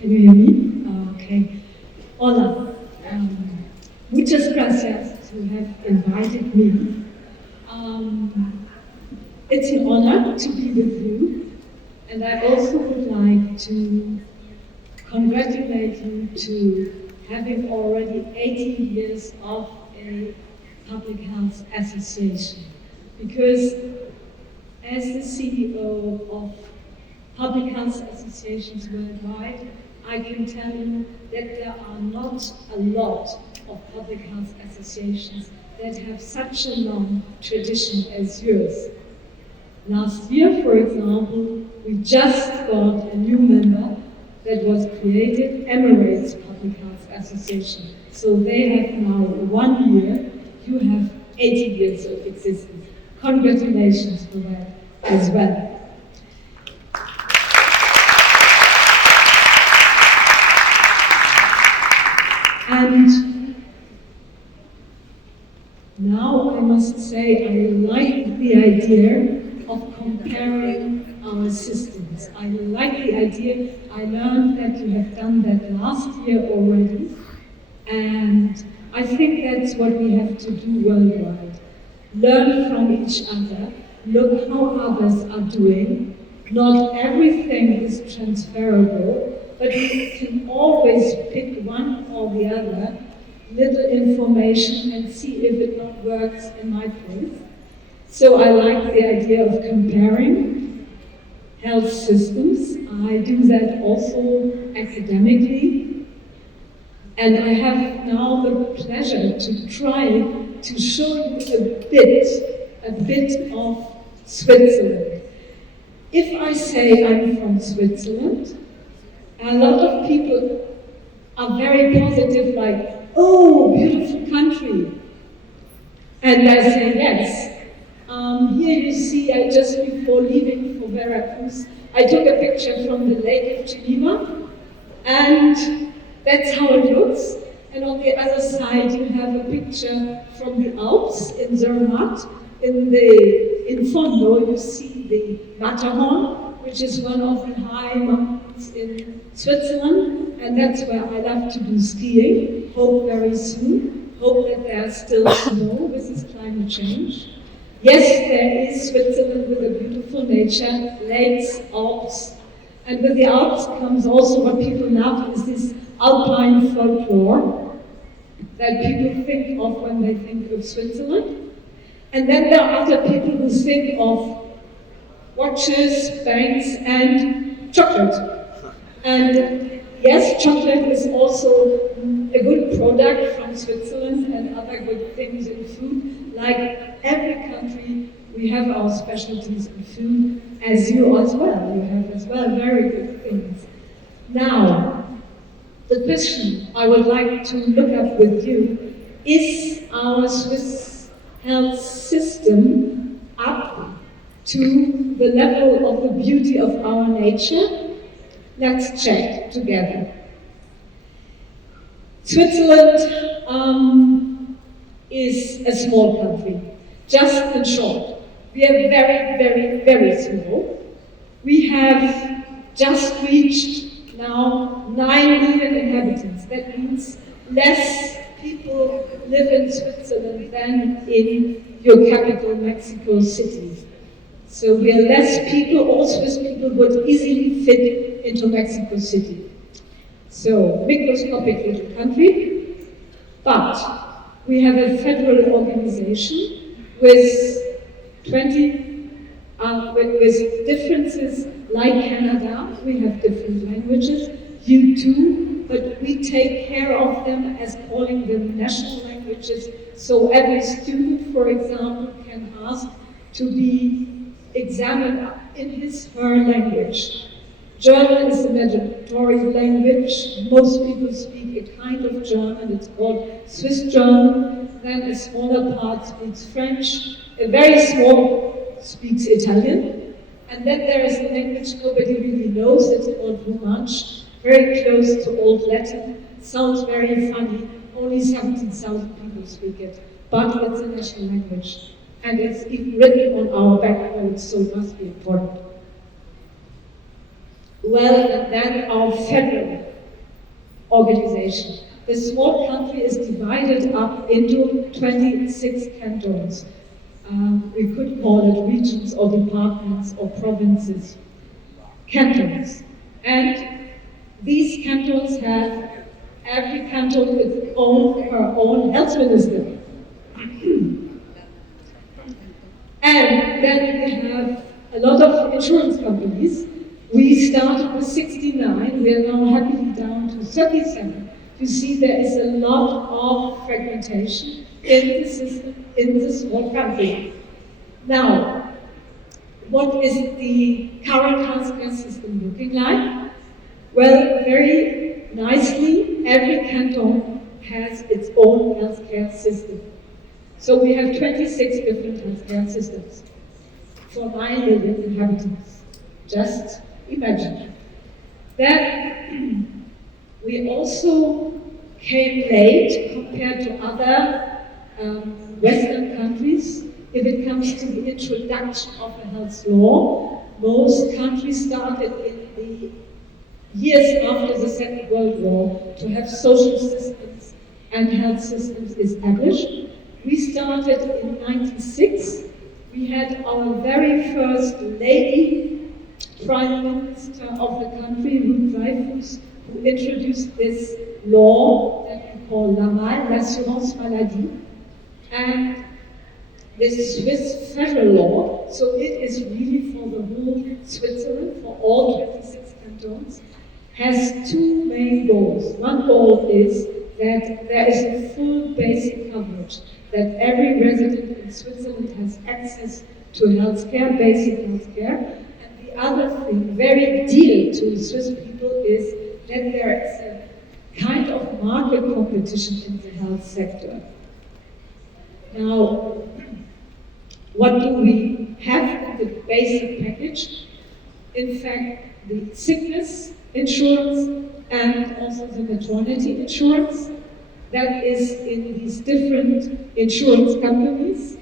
Can you hear me? Okay. Hola. Muchas gracias to have invited me. It's an honor to be with you, and I also would like to congratulate you to having already 18 years of a public health association. Because as the CEO of public health associations worldwide, I can tell you that there are not a lot of public health associations that have such a long tradition as yours. Last year, for example, we just got a new member that was created, Emirates Public Health Association. So they have now 1 year, you have 80 years of existence. Congratulations for that as well. And now I must say I like the idea of comparing our systems. I like the idea. I learned that you have done that last year already, and I think that's what we have to do worldwide. Learn from each other, look how others are doing. Not everything is transferable, but we can always pick one or the other little information and see if it not works in my place. So I like the idea of comparing health systems. I do that also academically. And I have now the pleasure to try to show you a bit of Switzerland. If I say I'm from Switzerland, a lot of people are very positive, like, oh, beautiful country. And I say yes. Here you see, just before leaving for Veracruz, I took a picture from the Lake of Geneva, and that's how it looks. And on the other side, you have a picture from the Alps in Zermatt. In Fondo, you see the Matterhorn, which is one of the high mountains in Switzerland, and that's where I love to do skiing. Hope very soon. Hope that there's still snow with this climate change. Yes, there is Switzerland with a beautiful nature, lakes, Alps, and with the Alps comes also what people love is this alpine folklore that people think of when they think of Switzerland. And then there are other people who think of watches, banks, and chocolate. And yes, chocolate is also a good product from Switzerland and other good things in food. Like every country, we have our specialties in food, as you as well. You have as well very good things. Now, the question I would like to look up with you, is our Swiss health system up to the level of the beauty of our nature? Let's check together. Switzerland is a small country, just in short. We are very, very, very small. We have just reached now 9 million inhabitants. That means less people live in Switzerland than in your capital, Mexico City. So we are less people, all Swiss people would easily fit into Mexico City. So, microscopic little country, but we have a federal organization with with differences like Canada. We have different languages, you too, but we take care of them as calling them national languages. So every student, for example, can ask to be examined in her language. German is the mandatory language. Most people speak a kind of German. It's called Swiss German. Then a smaller part speaks French. A very small speaks Italian. And then there is a language nobody really knows. It's called Romansh. Very close to Old Latin. Sounds very funny. Only 17,000 people speak it. But it's a national language. And it's even written on our backbones, so it must be important. Well, and then our federal organization. The small country is divided up into 26 cantons. We could call it regions or departments or provinces. Cantons. And these cantons have every canton its own, her own health minister. And then we have a lot of insurance companies. We started with 69, we are now happily down to 37. You see there is a lot of fragmentation in the system, in the small country. Now, what is the current healthcare system looking like? Well, very nicely, every canton has its own healthcare system. So we have 26 different healthcare systems for 9 million inhabitants. Just imagine. Then we also came late compared to other Western countries. If it comes to the introduction of a health law, most countries started in the years after the Second World War to have social systems and health systems established. We started in 1996. We had our very first lady Prime Minister of the country, Ruth Dreyfus, who introduced this law that we call l'AMAL, l'assurance maladie, and this Swiss federal law, so it is really for the whole Switzerland, for all 26 cantons, has two main goals. One goal is that there is a full basic coverage, that every resident in Switzerland has access to healthcare, basic healthcare. And the other thing, very dear to Swiss people, is that there is a kind of market competition in the health sector. Now, what do we have in the basic package? In fact, the sickness insurance and also the maternity insurance that is in these different insurance companies,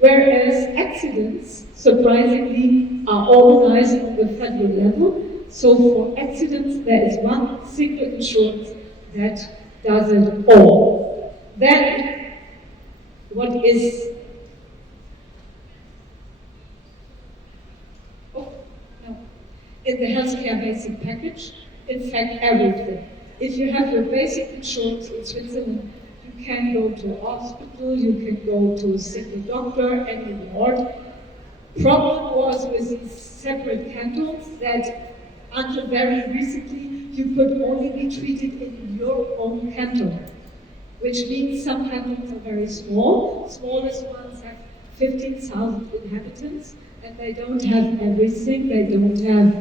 whereas accidents, surprisingly, are organized on the federal level. So for accidents, there is one single insurance that does it all. Then, what is in the healthcare basic package, in fact, everything. If you have your basic insurance in Switzerland, you can go to a hospital, you can go to a single doctor, any ward. Problem was with these separate cantons that until very recently, you could only be treated in your own canton, which means some cantons are very small. Smallest ones have 15,000 inhabitants, and they don't have everything. They don't have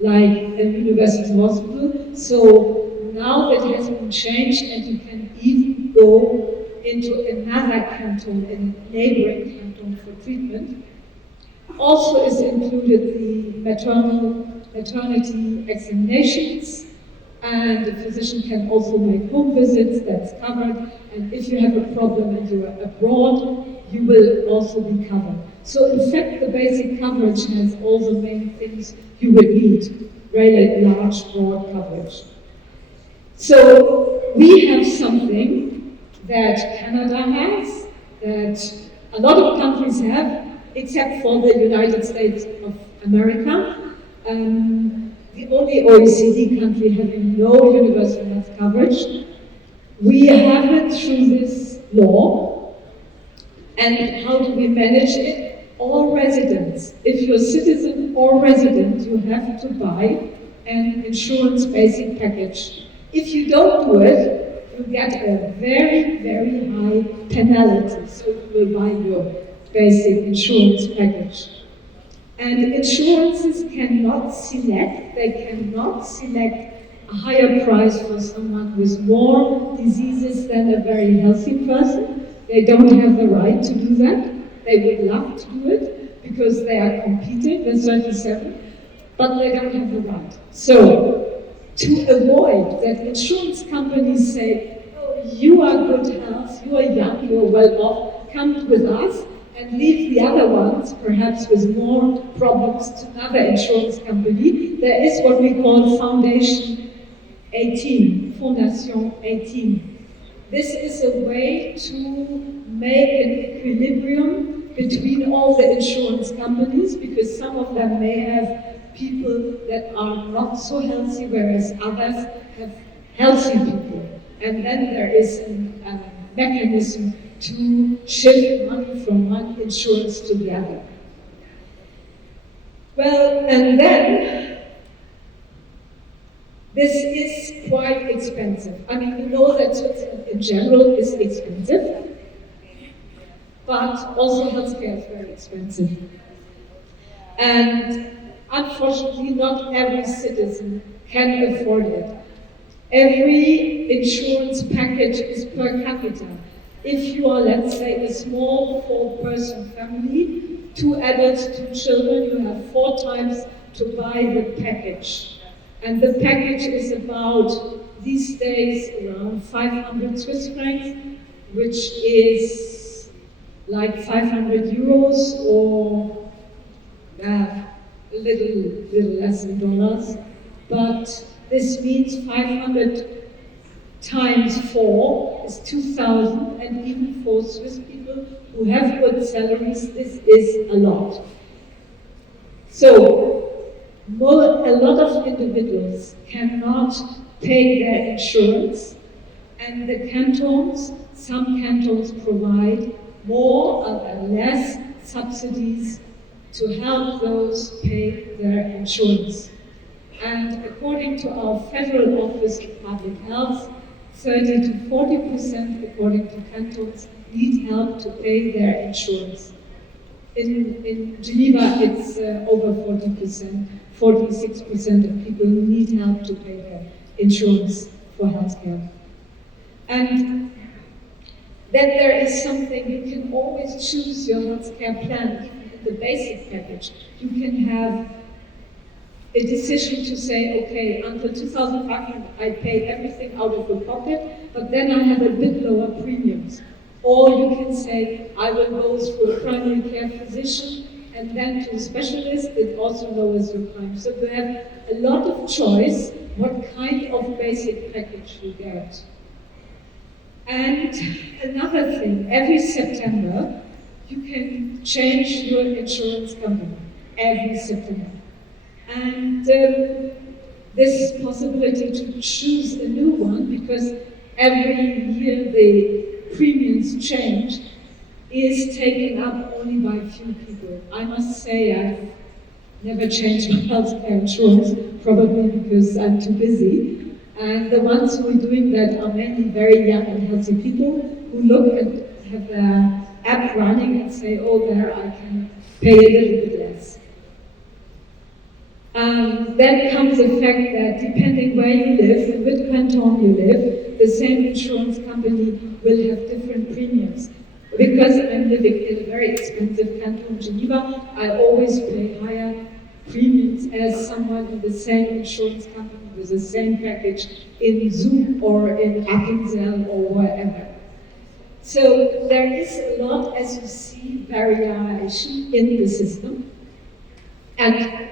like a university hospital. So now that has been changed, and you can even go into another canton, a neighboring canton for treatment. Also is included the maternity examinations, and the physician can also make home visits, that's covered. And if you have a problem and you are abroad, you will also be covered. So in fact, the basic coverage has all the main things you would need, really large, broad coverage. So we have something that Canada has, that a lot of countries have, except for the United States of America. The only OECD country having no universal health coverage. We have it through this law. And how do we manage it? All residents, if you're a citizen or resident, you have to buy an insurance basic package. If you don't do it, you get a very, very high penalty. So you will buy your basic insurance package. And insurances cannot select, they cannot select a higher price for someone with more diseases than a very healthy person. They don't have the right to do that. They would love to do it because they are competing, they're 37, but they don't have the right. So, to avoid that insurance companies say, oh, you are good health, you are young, you are well off, come with us, and leave the other ones, perhaps with more problems, to another insurance company, there is what we call Foundation 18, Fondation 18. This is a way to make an equilibrium between all the insurance companies, because some of them may have people that are not so healthy, whereas others have healthy people. And then there is a mechanism to shift money from one insurance to the other. Well, and then this is quite expensive. I mean, you know that Switzerland in general is expensive, but also healthcare is very expensive. And unfortunately, not every citizen can afford it. Every insurance package is per capita. If you are, let's say, a small 4-person family, 2 adults, 2 children, you have 4 times to buy the package. And the package is about, these days, around 500 Swiss francs, which is like 500 euros or a little less than dollars. But this means 500 times 4 is 2,000, and even for Swiss people who have good salaries, this is a lot. So, a lot of individuals cannot pay their insurance, and the cantons, some cantons provide more or less subsidies to help those pay their insurance. And according to our Federal Office of Public Health, 30 to 40%, according to cantons, need help to pay their insurance. In Geneva, it's over 40%, 46% of people need help to pay their insurance for healthcare. And then there is something, you can always choose your healthcare plan, even in the basic package. You can have a decision to say, okay, until 2,500 I pay everything out of the pocket, but then I have a bit lower premiums. Or you can say, I will go through a primary care physician and then to a specialist, it also lowers your prime. So you have a lot of choice what kind of basic package you get. And another thing, every September, you can change your insurance company, every September. And this possibility to choose a new one, because every year the premiums change, is taken up only by few people. I must say I've never changed my healthcare insurance, probably because I'm too busy. And the ones who are doing that are mainly very young and healthy people who look and have their app running and say, oh, there I can pay a little bit less. Then comes the fact that depending where you live, in which canton you live, the same insurance company will have different premiums. Because I'm living in a very expensive canton, Geneva, I always pay higher premiums as someone in the same insurance company with the same package in Zug or in Appenzell or wherever. So there is a lot, as you see, variation in the system. And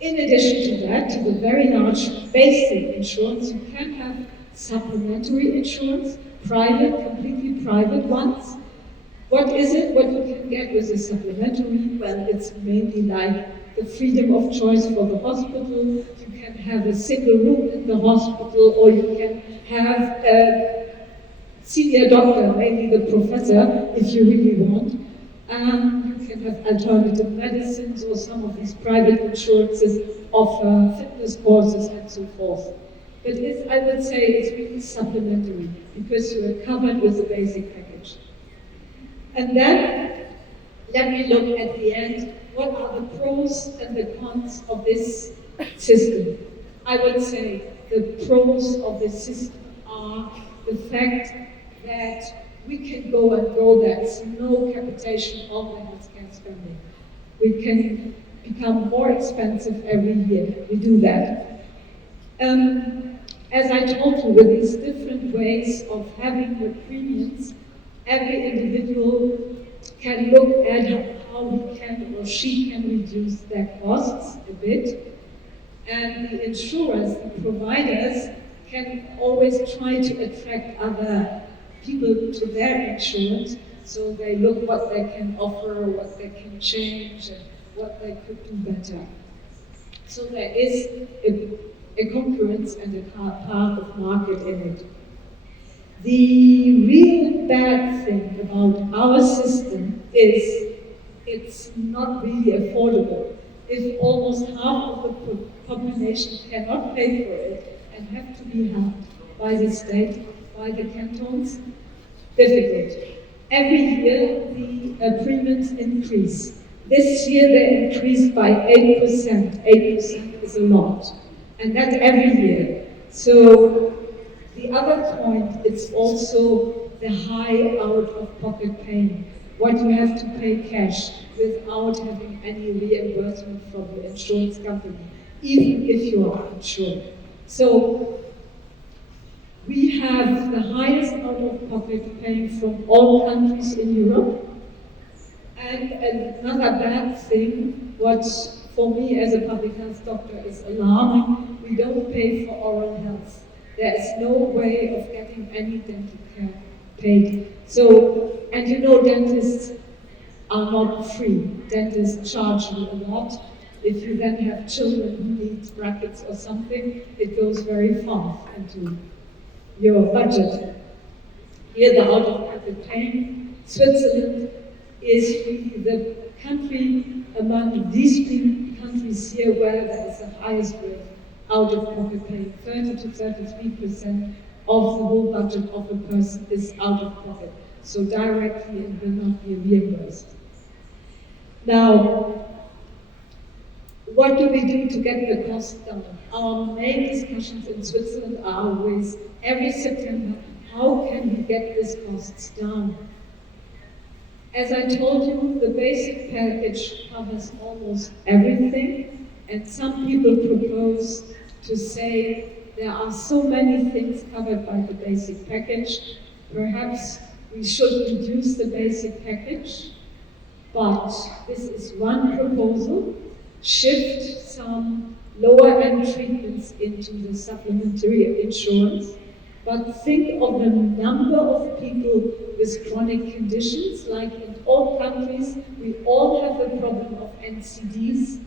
in addition to that, to the very large basic insurance, you can have supplementary insurance, private, completely private ones. What is it? What you can get with a supplementary? Well, it's mainly like the freedom of choice for the hospital. You can have a single room in the hospital, or you can have a senior doctor, maybe the professor, if you really want. You can have alternative medicines, or some of these private insurances offer fitness courses and so forth. But I would say it's really supplementary, because you are covered with the basic package. And then, let me look at the end, what are the pros and the cons of this system? I would say the pros of this system are the fact that we can go and go, there's no capitation on the healthcare spending. We can become more expensive every year. We do that. As I told you, with these different ways of having the premiums, every individual can look at how he can or she can reduce their costs a bit. And the insurers, the providers, can always try to attract other people to their insurance, so they look what they can offer, what they can change, and what they could do better. So there is a concurrence and a part of market in it. The real bad thing about our system is it's not really affordable. If almost half of the population cannot pay for it and have to be helped by the state, by the cantons, difficult. Every year the premiums increase. This year they increased by 8%. 8% is a lot. And that every year. So the other point is also the high out-of-pocket paying. What you have to pay cash without having any reimbursement from the insurance company, even if you are insured. So we have the highest out-of-pocket paying from all countries in Europe. And another bad thing, what for me as a public health doctor is alarming, we don't pay for oral health. There is no way of getting any dental care paid. So, and you know, dentists are not free. Dentists charge you a lot. If you then have children who need brackets or something, it goes very far into your budget. Here, the out-of-pocket paying. Switzerland is really the country among these three countries here where there is the highest rate out-of-pocket paying. 30 to 33% of the whole budget of a person is out-of-pocket. So directly it will not be reimbursed. Now, what do we do to get the cost down? Our main discussions in Switzerland are always, every September, how can we get these costs down? As I told you, the basic package covers almost everything, and some people propose to say there are so many things covered by the basic package, perhaps we should reduce the basic package, but this is one proposal. Shift some lower-end treatments into the supplementary insurance, but think of the number of people with chronic conditions. Like in all countries, we all have the problem of NCDs,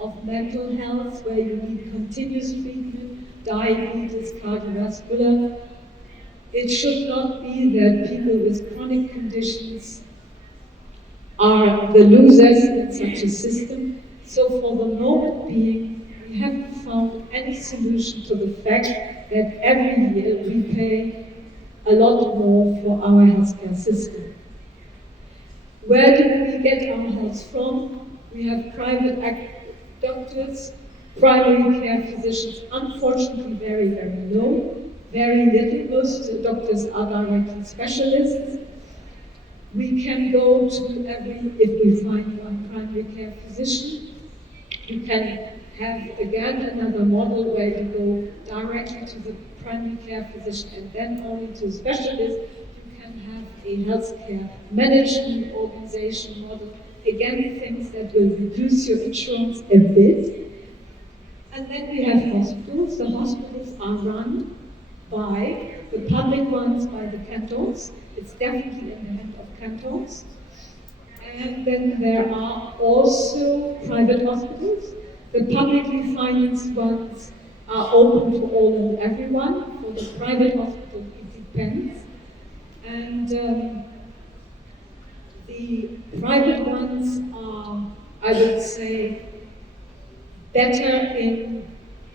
of mental health, where you need continuous treatment, diabetes, cardiovascular. It should not be that people with chronic conditions are the losers in such a system. So for the moment being, we haven't found any solution to the fact that every year we pay a lot more for our healthcare system. Where do we get our health from? We have private doctors, primary care physicians, unfortunately very, very low, very little. Most doctors are directly specialists. We can go to if we find one primary care physician, you can have again another model where you go directly to the primary care physician and then only to specialists. You can have a healthcare management organization model. Again, things that will reduce your insurance a bit. And then we have hospitals. The hospitals are run by the public ones, by the cantons. It's definitely in the hand of cantons. And then there are also private hospitals. The publicly financed ones are open to all and everyone. For the private hospital, it depends. And the private ones are, I would say, better in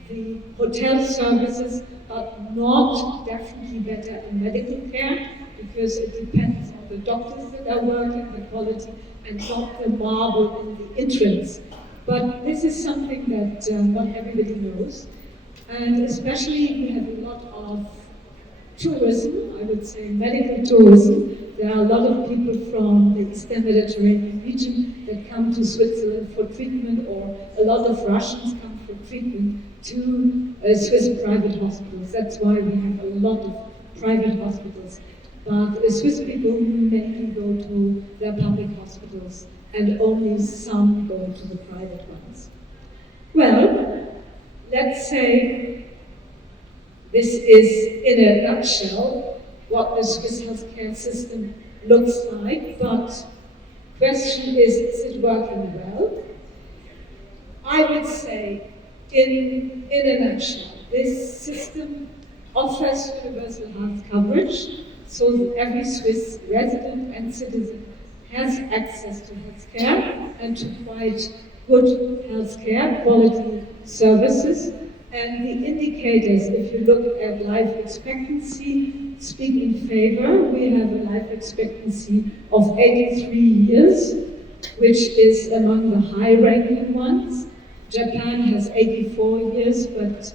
the hotel services, but not definitely better in medical care, because it depends on the doctors that are working, the quality, and not the marble in the entrance. But this is something that not everybody knows. And especially we have a lot of tourism, I would say medical tourism. There are a lot of people from the Eastern Mediterranean region that come to Switzerland for treatment, or a lot of Russians come for treatment to Swiss private hospitals. That's why we have a lot of private hospitals. but Swiss people mainly go to their public hospitals and only some go to the private ones. Well, let's say this is, in a nutshell, what the Swiss healthcare system looks like, but the question is it working well? I would say, in a nutshell, this system offers universal health coverage, so that every Swiss resident and citizen has access to healthcare and to quite good healthcare, quality services. And the indicators, if you look at life expectancy, speak in favor. We have a life expectancy of 83 years, which is among the high-ranking ones. Japan has 84 years, but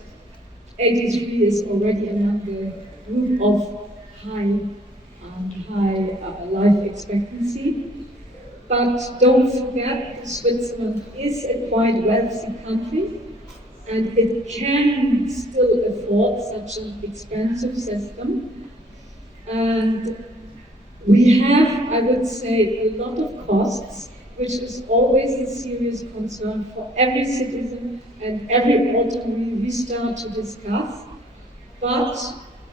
83 is already among the group of high life expectancy. But don't forget, Switzerland is a quite wealthy country, and it can still afford such an expensive system. And we have, I would say, a lot of costs, which is always a serious concern for every citizen and every autumn we start to discuss. But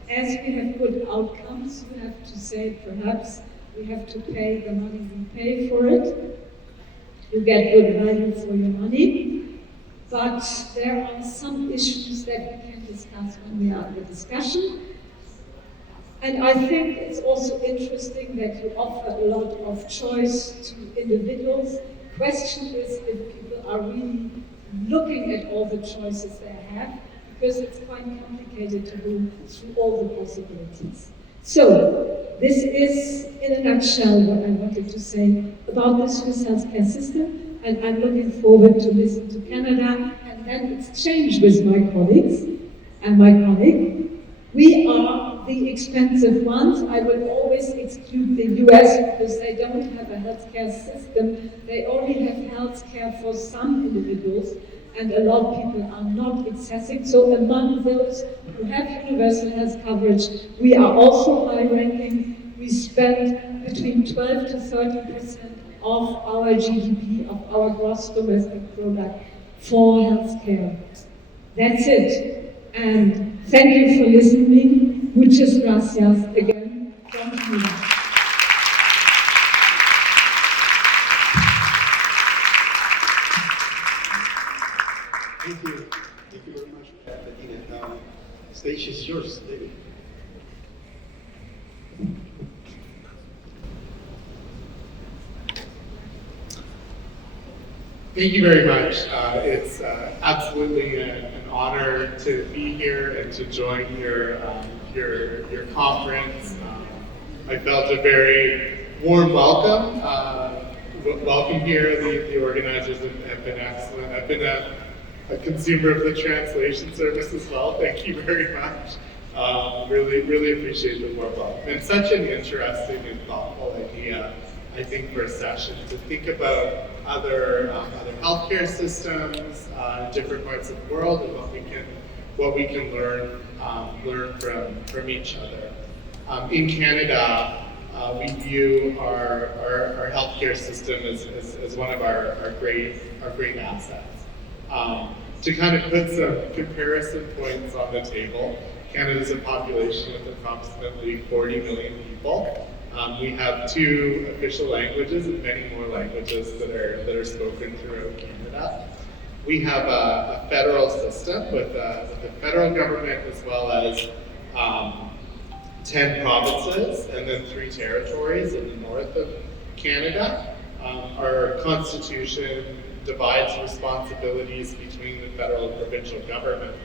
as we have good outcomes, you have to say perhaps we have to pay the money we pay for it. You get good value for your money. But there are some issues that we can discuss when we are in the discussion. And I think it's also interesting that you offer a lot of choice to individuals. The question is if people are really looking at all the choices they have, because it's quite complicated to go through all the possibilities. So, this is, in a nutshell, what I wanted to say about the Swiss healthcare system, and I'm looking forward to listen to Canada and then exchange with my colleagues and my colleague. We are the expensive ones. I will always exclude the US because they don't have a healthcare system. They only have healthcare for some individuals, and a lot of people are not accessing. So among those who have universal health coverage, we are also high ranking. We spend between 12 to 30% of our GDP, of our gross domestic product, for healthcare. That's it. And thank you for listening. Muchas gracias again from Geneva. Thank you. Thank you very much, Bettina. The stage is yours, David. Thank you very much. It's absolutely an honor to be here and to join your conference. I felt a very warm welcome. Welcome here. The organizers have been excellent. I've been a consumer of the translation service as well. Thank you very much. Really appreciate the warm welcome. And such an interesting and thoughtful idea, I think, for a session to think about other healthcare systems in different parts of the world and what we can learn from each other. In Canada, we view our healthcare system as one of our great assets. To kind of put some comparison points on the table, Canada is a population with approximately 40 million people. We have 2 official languages and many more languages that are spoken throughout Canada. We have a federal system with the federal government as well as 10 provinces and then 3 territories in the north of Canada. Our constitution divides responsibilities between the federal and provincial government.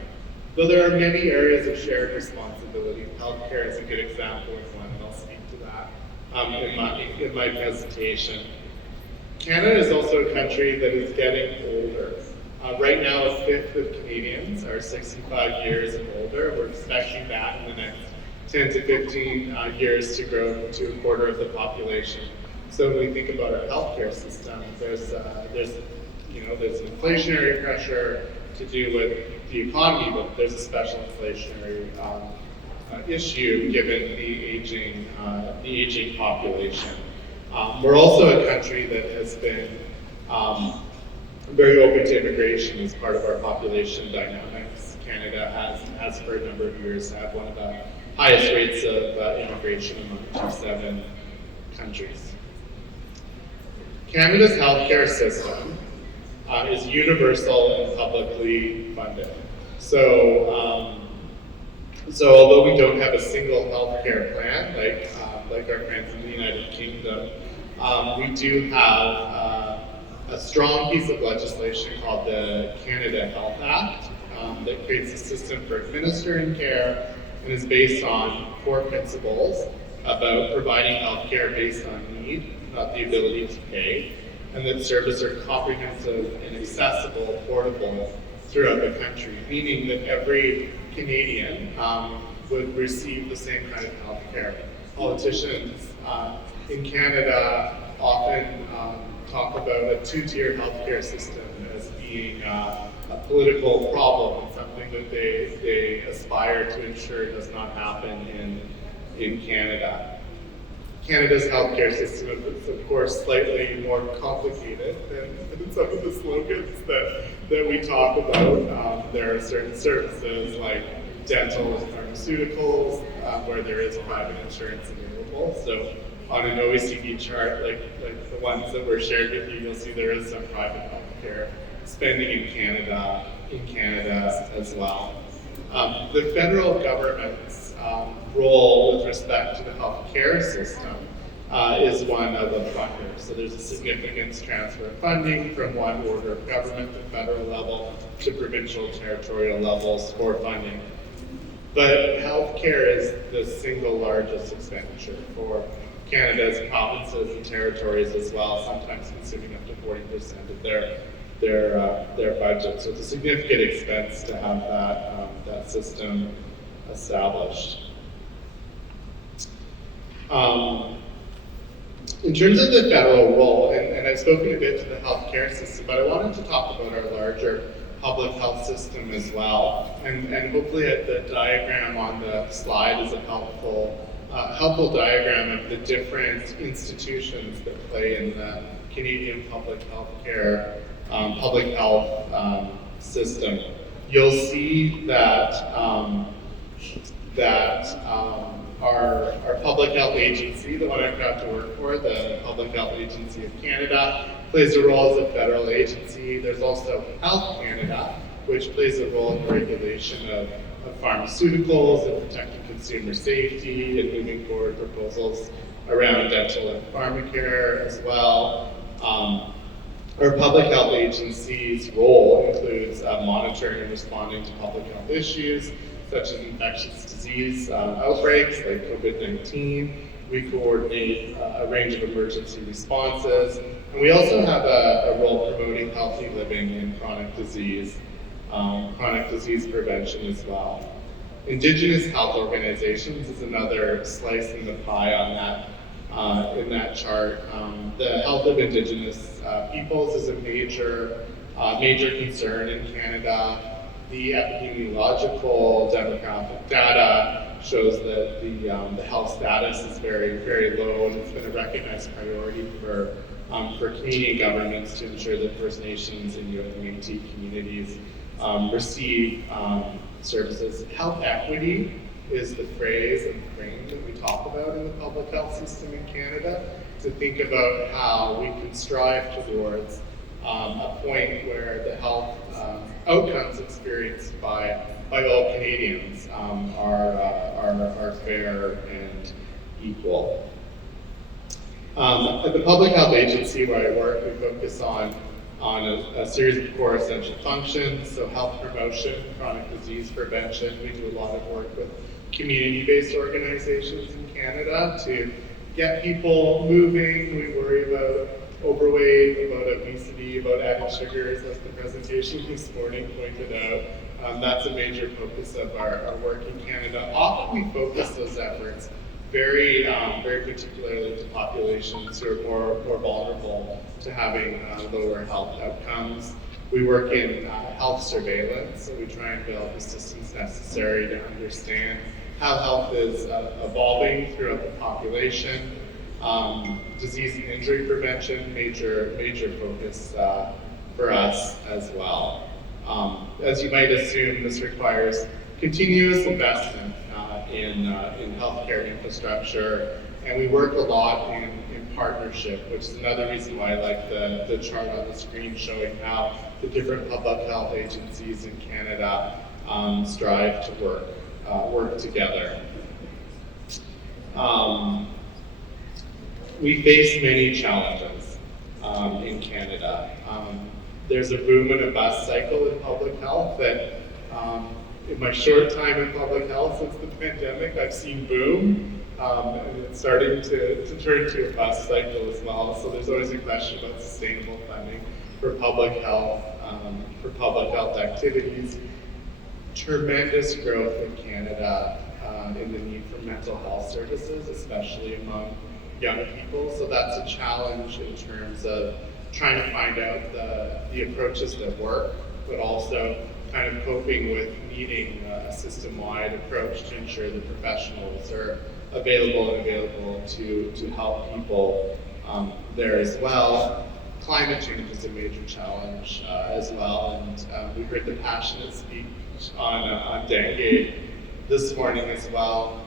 Though there are many areas of shared responsibility, healthcare is a good example of one, and I'll speak to that in my presentation. Canada is also a country that is getting older. Right now, a fifth of Canadians are 65 years and older. We're expecting that in the next 10 to 15 years to grow to a quarter of the population. So when we think about our healthcare system, there's inflationary pressure to do with the economy, but there's a special inflationary issue given the aging population. We're also a country that has been very open to immigration as part of our population dynamics. Canada has for a number of years had one of the highest rates of immigration among G7 countries. Canada's healthcare system is universal and publicly funded. So although we don't have a single healthcare plan like our friends in the United Kingdom, we do have a strong piece of legislation called the Canada Health Act that creates a system for administering care and is based on core principles about providing healthcare based on need, not the ability to pay, and that services are comprehensive and accessible, portable throughout the country, meaning that every Canadian would receive the same kind of healthcare. Politicians in Canada often talk about a two-tier healthcare system as being a political problem and something that they aspire to ensure does not happen in Canada. Canada's healthcare system is, of course, slightly more complicated than some of the slogans that we talk about. There are certain services like dental and pharmaceuticals where there is private insurance available. So on an OECD chart, like the ones that were shared with you, you'll see there is some private healthcare spending in Canada as well. The federal government's role with respect to the healthcare system is one of a funder. So there's a significant transfer of funding from one order of government, the federal level, to provincial territorial levels for funding. But healthcare is the single largest expenditure for Canada's provinces and territories as well, sometimes consuming up to 40% of their budget. So it's a significant expense to have that system established. In terms of the federal role, and I've spoken a bit to the healthcare system, but I wanted to talk about our larger public health system as well. And hopefully the diagram on the slide is a helpful diagram of the different institutions that play in the Canadian public health system. You'll see that our public health agency, the one I'm proud to work for, the Public Health Agency of Canada, plays a role as a federal agency. There's also Health Canada, which plays a role in the regulation of pharmaceuticals and protecting consumer safety and moving forward proposals around dental and pharmacare as well. Our public health agency's role includes monitoring and responding to public health issues, such as infectious disease outbreaks like COVID-19. We coordinate a range of emergency responses. And we also have a role promoting healthy living and chronic disease prevention as well. Indigenous health organizations is another slice in the pie on in that chart. The health of Indigenous peoples is a major concern in Canada. The epidemiological demographic data shows that the health status is very, very low, and it's been a recognized priority for Canadian governments to ensure that First Nations and Inuit and Métis communities receive services. Health equity is the phrase and frame that we talk about in the public health system in Canada, to think about how we can strive towards a point where the health outcomes experienced by all Canadians are fair and equal. At the Public Health Agency where I work, we focus on a series of core essential functions, so health promotion, chronic disease prevention. We do a lot of work with community-based organizations in Canada to get people moving. We worry about overweight, about obesity, about added sugars, as the presentation this morning pointed out. That's a major focus of our work in Canada. Often we focus those efforts very particularly to populations who are more vulnerable to having lower health outcomes. We work in health surveillance, so we try and build the systems necessary to understand how health is evolving throughout the population. Disease and injury prevention, major focus for us as well. As you might assume, this requires continuous investment in healthcare infrastructure, and we work a lot in partnership, which is another reason why I like the chart on the screen showing how the different public health agencies in Canada strive to work together. We face many challenges in Canada. There's a boom and a bust cycle in public health that in my short time in public health since the pandemic, I've seen boom, and it's starting to turn to a bust cycle as well. So there's always a question about sustainable funding for public health activities. Tremendous growth in Canada in the need for mental health services, especially among young people. So that's a challenge in terms of trying to find out the approaches that work, but also kind of coping with needing a system-wide approach to ensure that professionals are available to help people there as well. Climate change is a major challenge as well, and we heard the passionate speech on dengue this morning as well.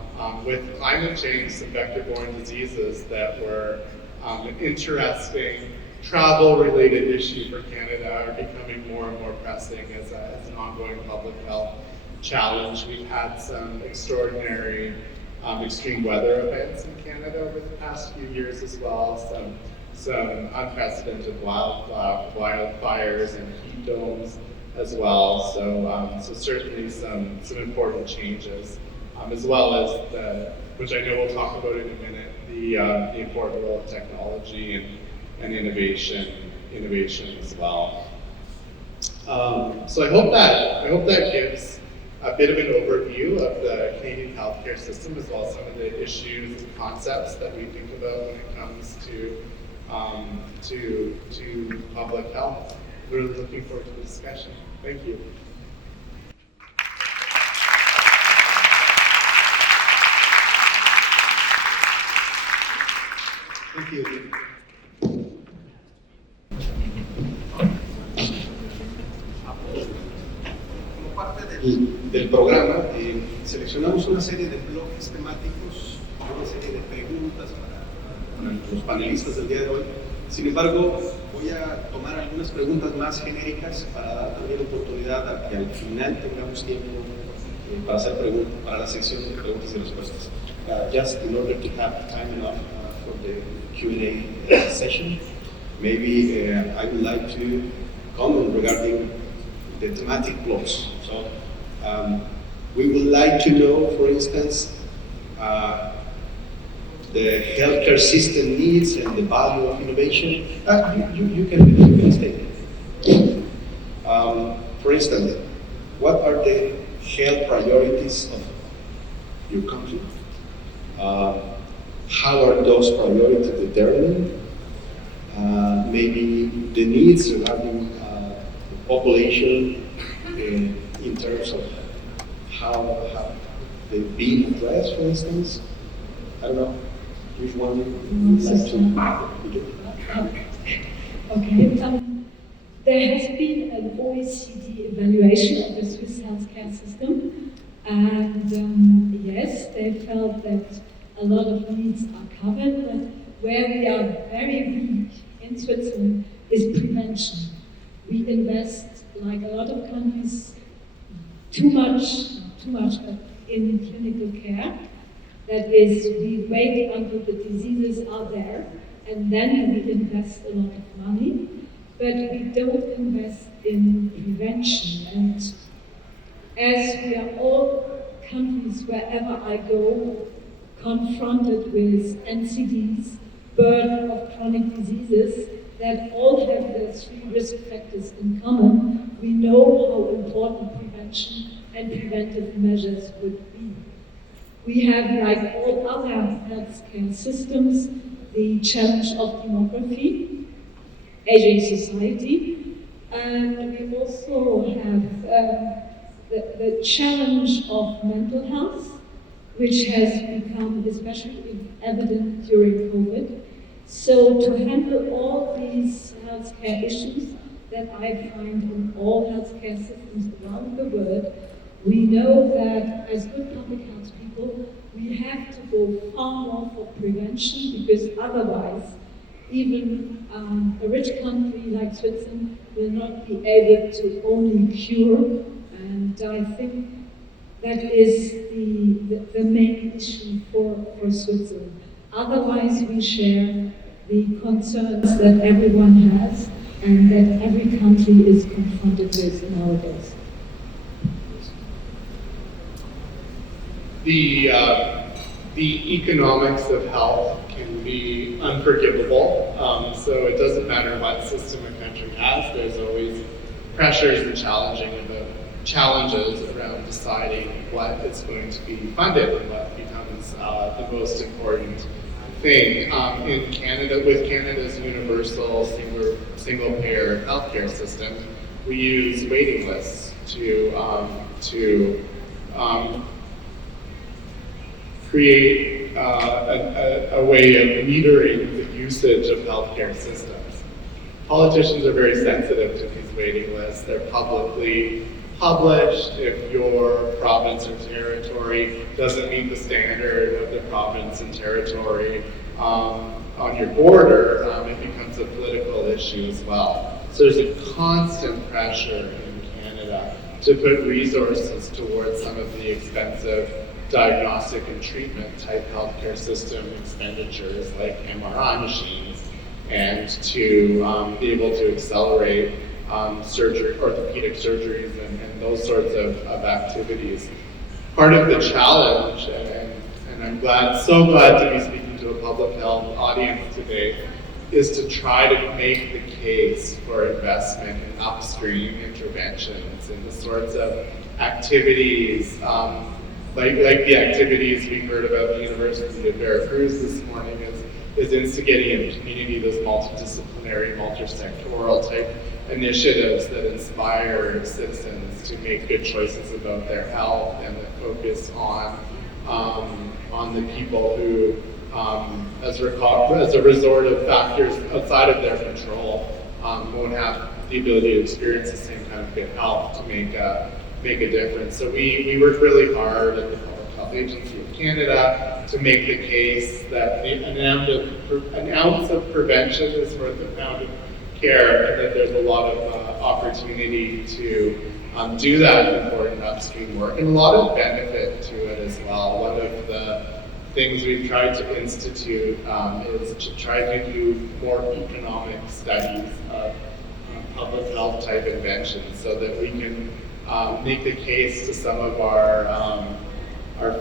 With climate change, some vector-borne diseases that were an interesting travel-related issue for Canada are becoming more and more pressing as an ongoing public health challenge. We've had some extraordinary extreme weather events in Canada over the past few years as well. Some unprecedented wildfires and heat domes as well. So certainly some important changes, as well as which I know we'll talk about in a minute, the important role of technology and innovation as well. So I hope that gives a bit of an overview of the Canadian healthcare system, as well as some of the issues and concepts that we think about when it comes to public health. Really looking forward to the discussion. Thank you. Thank you. Como parte del programa, seleccionamos una serie de bloques temáticos, una serie de preguntas para los panelistas del día de hoy. Sin embargo, voy a tomar algunas preguntas más genéricas para dar también oportunidad a que al final tengamos tiempo para hacer preguntas, para la sección de preguntas y respuestas. Just in order to have time enough for the Q&A session, maybe I would like to comment regarding the thematic blocks. So we would like to know, for instance, the healthcare system needs and the value of innovation. You can stay. For instance, what are the health priorities of your country? How are those priorities determined? Maybe the needs regarding the population in terms of how they've been addressed, for instance. I don't know. Which one would like to begin? Okay. There has been an OECD evaluation of the Swiss healthcare system, and yes, they felt that a lot of needs are covered, but where we are very weak in Switzerland is prevention. We invest, like a lot of countries, too much, but in clinical care. That is, we wait until the diseases are there, and then we invest a lot of money, but we don't invest in prevention. And as we are all countries, wherever I go, confronted with NCDs, burden of chronic diseases, that all have the three risk factors in common, we know how important prevention and preventive measures would be. We have, like all other healthcare systems, the challenge of demography, aging society, and we also have the challenge of mental health, which has become especially evident during COVID. So to handle all these healthcare issues that I find in all healthcare systems around the world, we know that as good public health people, we have to go far more for prevention, because otherwise, even a rich country like Switzerland will not be able to only cure. And I think that is the main issue for Switzerland. Otherwise, we share the concerns that everyone has and that every country is confronted with nowadays. The economics of health can be unforgivable, so it doesn't matter what system a country has, there's always pressures and challenges around deciding what is going to be funded and what becomes the most important thing. In Canada, with Canada's universal single-payer healthcare system, we use waiting lists to create a way of metering the usage of healthcare systems. Politicians are very sensitive to these waiting lists. They're publicly published. If your province or territory doesn't meet the standard of the province and territory on your border, it becomes a political issue as well. So there's a constant pressure in Canada to put resources towards some of the expensive diagnostic and treatment type healthcare system expenditures like MRI machines, and to be able to accelerate surgery, orthopedic surgeries and those sorts of activities. Part of the challenge, and I'm so glad to be speaking to a public health audience today, is to try to make the case for investment in upstream interventions and the sorts of activities like the activities we heard about the University of Veracruz this morning is instigating in the community those multidisciplinary, multi-sectoral type initiatives that inspire citizens to make good choices about their health and that focus on the people who, as a resort of factors outside of their control, won't have the ability to experience the same kind of good health to make a difference. So we work really hard at the Public Health Agency of Canada to make the case that an ounce of prevention is worth a pound of care, and that there's a lot of opportunity to do that important upstream work, and a lot of benefit to it as well. One of the things we've tried to institute is to try to do more economic studies of public health type inventions, so that we can make the case to some of our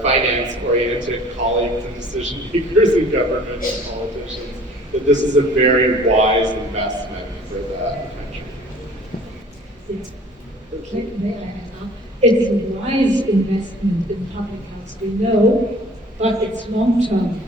finance-oriented colleagues and decision makers in government and politicians that this is a very wise investment for the country. It's a wise investment in public health, we know, but it's long-term.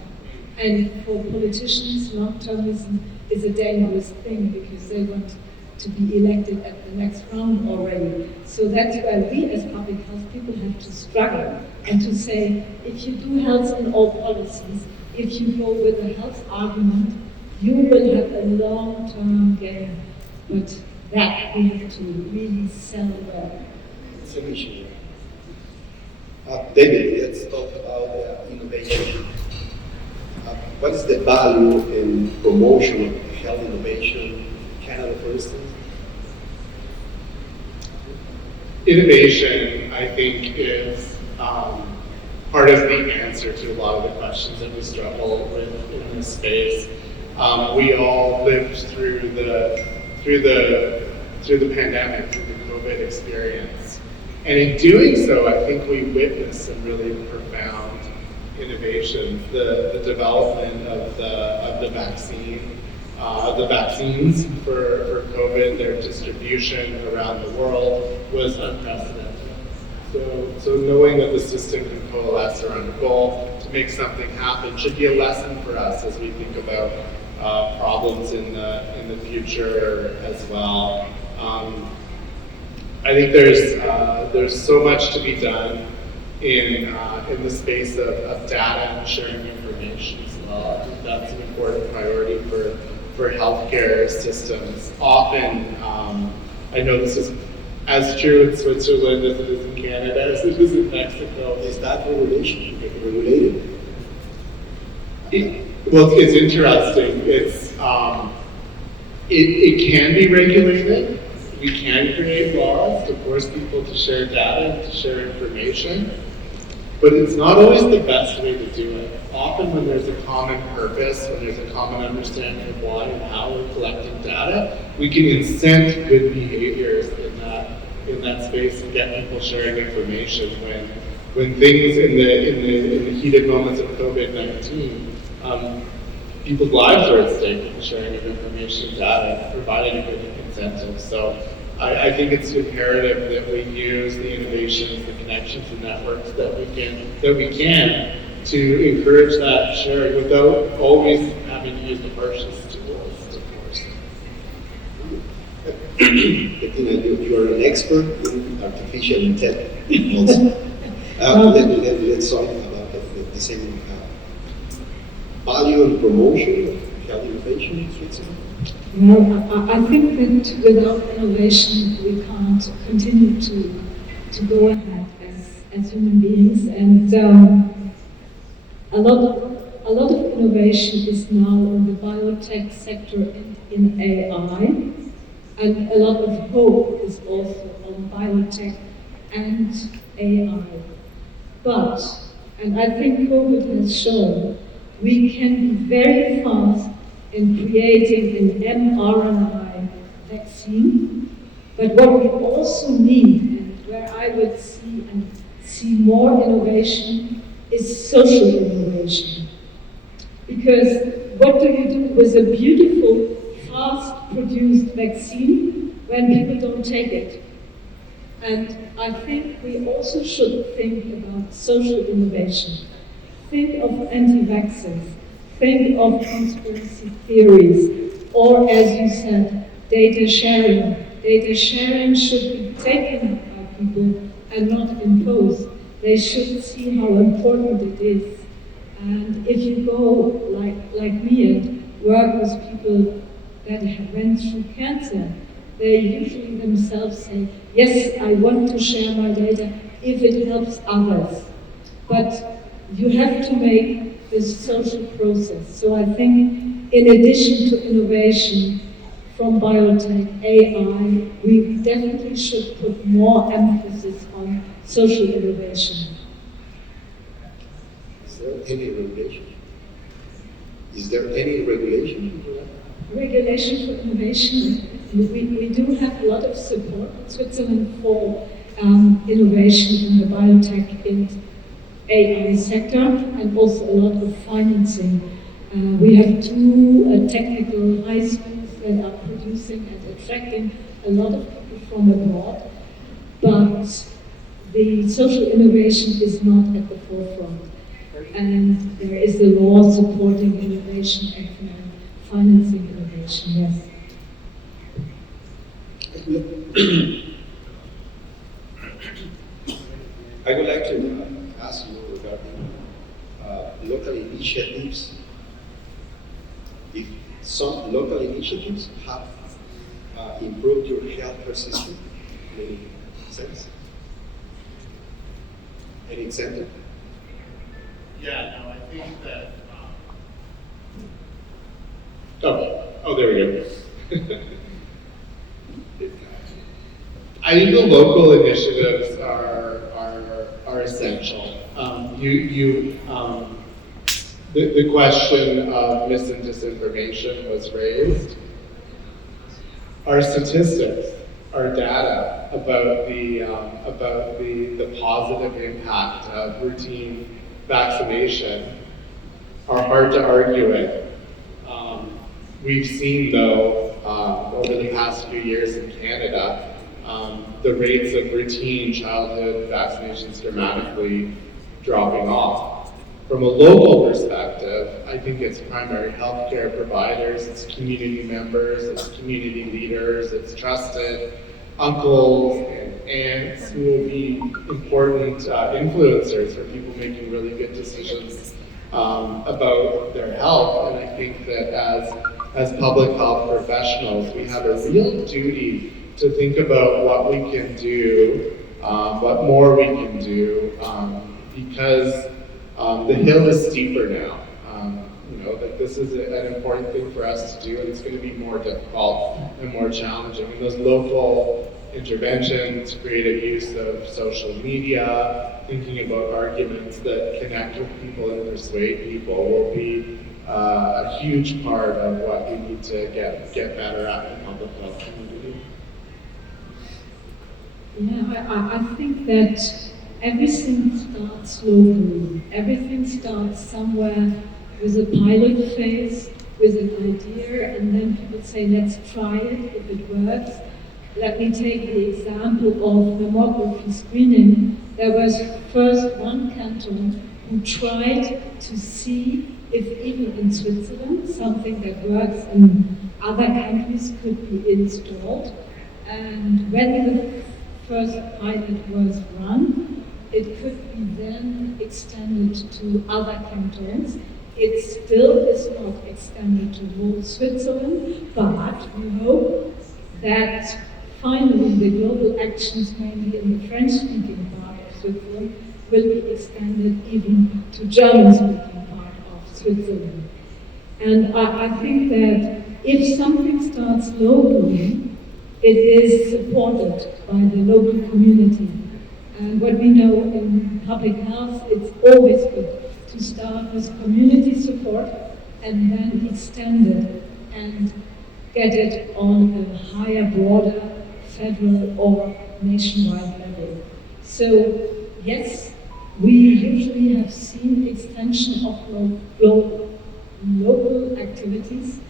And for politicians, long-termism is a dangerous thing because they want to be elected at the next round already. So that's why we as public health people have to struggle and to say, if you do health in all policies, if you go with a health argument, you will have a long-term gain. But that we have to really sell well. It's an issue. David, let's talk about innovation. What is the value in promotion of health innovation in Canada, for instance? Innovation, I think, is part of the answer to a lot of the questions that we struggle with in this space. We all lived through the pandemic, through the COVID experience. And in doing so, I think we witnessed some really profound innovations. The development of the vaccines for COVID, their distribution around the world was unprecedented. So knowing that the system can coalesce around a goal to make something happen should be a lesson for us as we think about problems in the future as well. I think there's so much to be done in the space of data and sharing information as well. I think that's an important priority for healthcare systems. Often, I know this is as true in Switzerland as it is in Canada, as it is in Mexico. Is that regulation regulated? Well, it's interesting. It can be regulated. We can create laws to force people to share data and to share information, but it's not always the best way to do it. Often when there's a common purpose, when there's a common understanding of why and how we're collecting data, we can incent good behaviors in that space and get people sharing information. When things in the heated moments of COVID-19, people's lives are at stake in sharing of information, data, providing a good incentive. So I think it's imperative that we use the innovations, the connections and networks that we can to encourage that sharing without always having to use the harshest tools, of course. Bettina, you are an expert in artificial intelligence also. Let's talk about the same value and promotion of health innovation in Switzerland. Well, I think that without innovation, we can't continue to go ahead as human beings. And a lot of innovation is now in the biotech sector in AI, and a lot of hope is also on biotech and AI. But, and I think COVID has shown, we can be very fast in creating an mRNA vaccine, but what we also need, and where I would see more innovation, is social innovation. Because what do you do with a beautiful, fast-produced vaccine when people don't take it? And I think we also should think about social innovation. Think of anti-vaxxers, think of conspiracy theories, or as you said, data sharing. Data sharing should be taken up by people and not imposed. They should see how important it is. And if you go, like me, and work with people that have went through cancer, they usually themselves say, yes, I want to share my data if it helps others. But you have to make this social process. So I think in addition to innovation from biotech, AI, we definitely should put more emphasis on social innovation. Is there any regulation? Is there any regulation for that? Regulation for innovation. We do have a lot of support in Switzerland for innovation in the biotech and AI sector, and also a lot of financing. We have two technical high schools that are producing and attracting a lot of people from abroad, but the social innovation is not at the forefront. And there is a law supporting innovation and financing innovation, yes. I would like to ask you regarding local initiatives. If some local initiatives have improved your healthcare system in any sense? Any incentive? Yeah, no, I think that. Oh, there we go. I think the local initiatives are essential. The question of mis and disinformation was raised. Our statistics, our data about the positive impact of routine vaccination are hard to argue with. We've seen, though, over the past few years in Canada, the rates of routine childhood vaccinations dramatically dropping off. From a local perspective, I think it's primary healthcare providers, it's community members, it's community leaders, it's trusted uncles and aunts who will be important influencers for people making really good decisions about their health. And I think that as public health professionals, we have a real duty to think about what we can do, what more we can do, because the hill is steeper now. That this is an important thing for us to do, and it's going to be more difficult and more challenging. And those local interventions, creative use of social media, thinking about arguments that connect with people and persuade people will be a huge part of what we need to get better at in the public health community. Yeah, I think that everything starts locally. Everything starts somewhere with a pilot phase, with an idea, and then people say, let's try it if it works. Let me take the example of mammography screening. There was first one canton who tried to see if even in Switzerland, something that works in other countries could be installed. And when the first pilot was run, it could be then extended to other cantons. It still is not extended to whole Switzerland, but we hope that finally the global actions, mainly in the French-speaking part of Switzerland, will be extended even to German-speaking part of Switzerland. And I think that if something starts locally, it is supported by the local community. And what we know in public health, it's always good to start with community support and then extend it and get it on a higher, broader, federal or nationwide level. So yes, we usually have seen extension of local activities,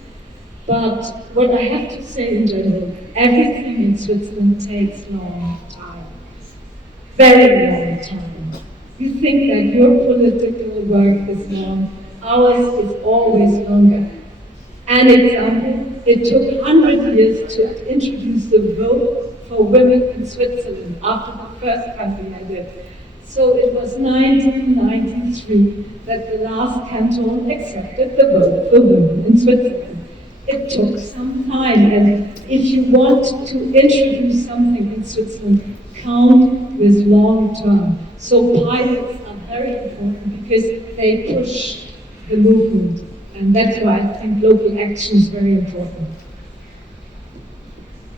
but what I have to say in general, everything in Switzerland takes long time, very long time. You think that your political work is long, ours is always longer. An example, it took 100 years to introduce the vote for women in Switzerland after the first country I did. So it was 1993 that the last canton accepted the vote for women in Switzerland. It took some time, and if you want to introduce something in Switzerland, count with long term. So pilots are very important because they push the movement, and that's why I think local action is very important.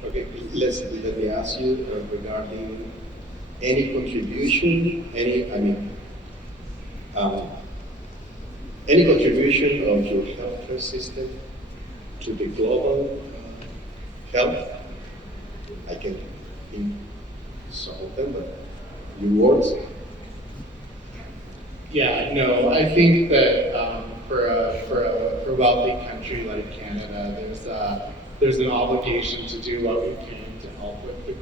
Okay, let me ask you regarding any contribution, any contribution of your healthcare system to the global health. I can think some of them, but your words. Yeah, no, I think that for a wealthy country like Canada, there's an obligation to do what we can to help with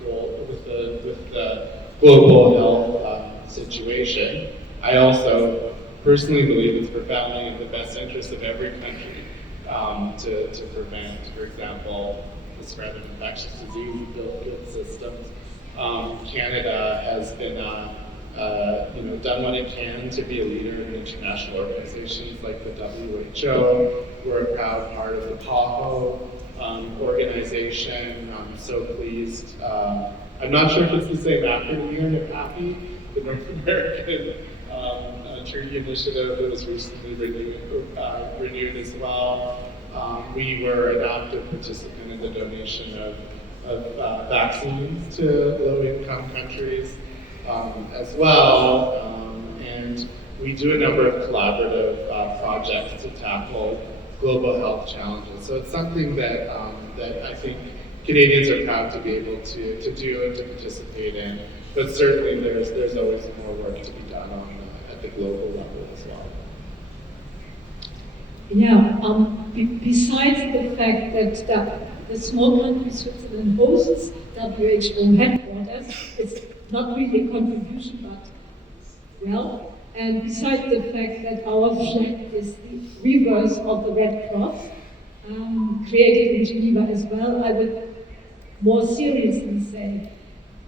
the global health situation. I also personally believe it's profoundly in the best interest of every country to prevent, for example, the spread of infectious disease and build good systems. Canada has been done what it can to be a leader in international organizations like the WHO. We're a proud part of the PAHO organization. I'm so pleased. I'm not sure if it's the same acronym here, but HAPPY, the North American Treaty Initiative that was recently renewed as well. We were an active participant in the donation of vaccines to low-income countries as well, and we do a number of collaborative projects to tackle global health challenges. So it's something that I think Canadians are proud to be able to do and to participate in, but certainly there's always more work to be done at the global level as well. Yeah, besides the fact that the small country Switzerland hosts WHO headquarters, it's not really a contribution, but well, and besides the fact that our flag is the reverse of the Red Cross, created in Geneva as well, I would more seriously say,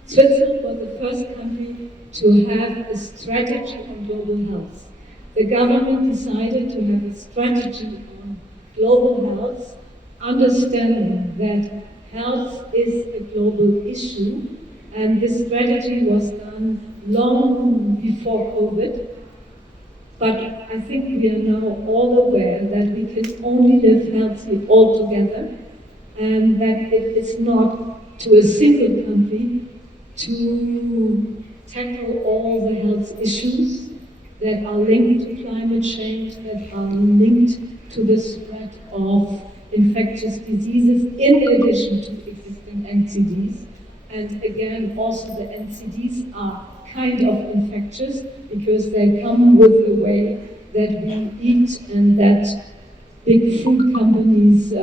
Switzerland was the first country to have a strategy on global health. The government decided to have a strategy on global health, understanding that health is a global issue, and this strategy was done long before COVID. But I think we are now all aware that we can only live healthy all together, and that it is not to a single country to tackle all the health issues that are linked to climate change, that are linked to the spread of infectious diseases in addition to existing NCDs. And again, also the NCDs are kind of infectious because they come with the way that we eat and that big food companies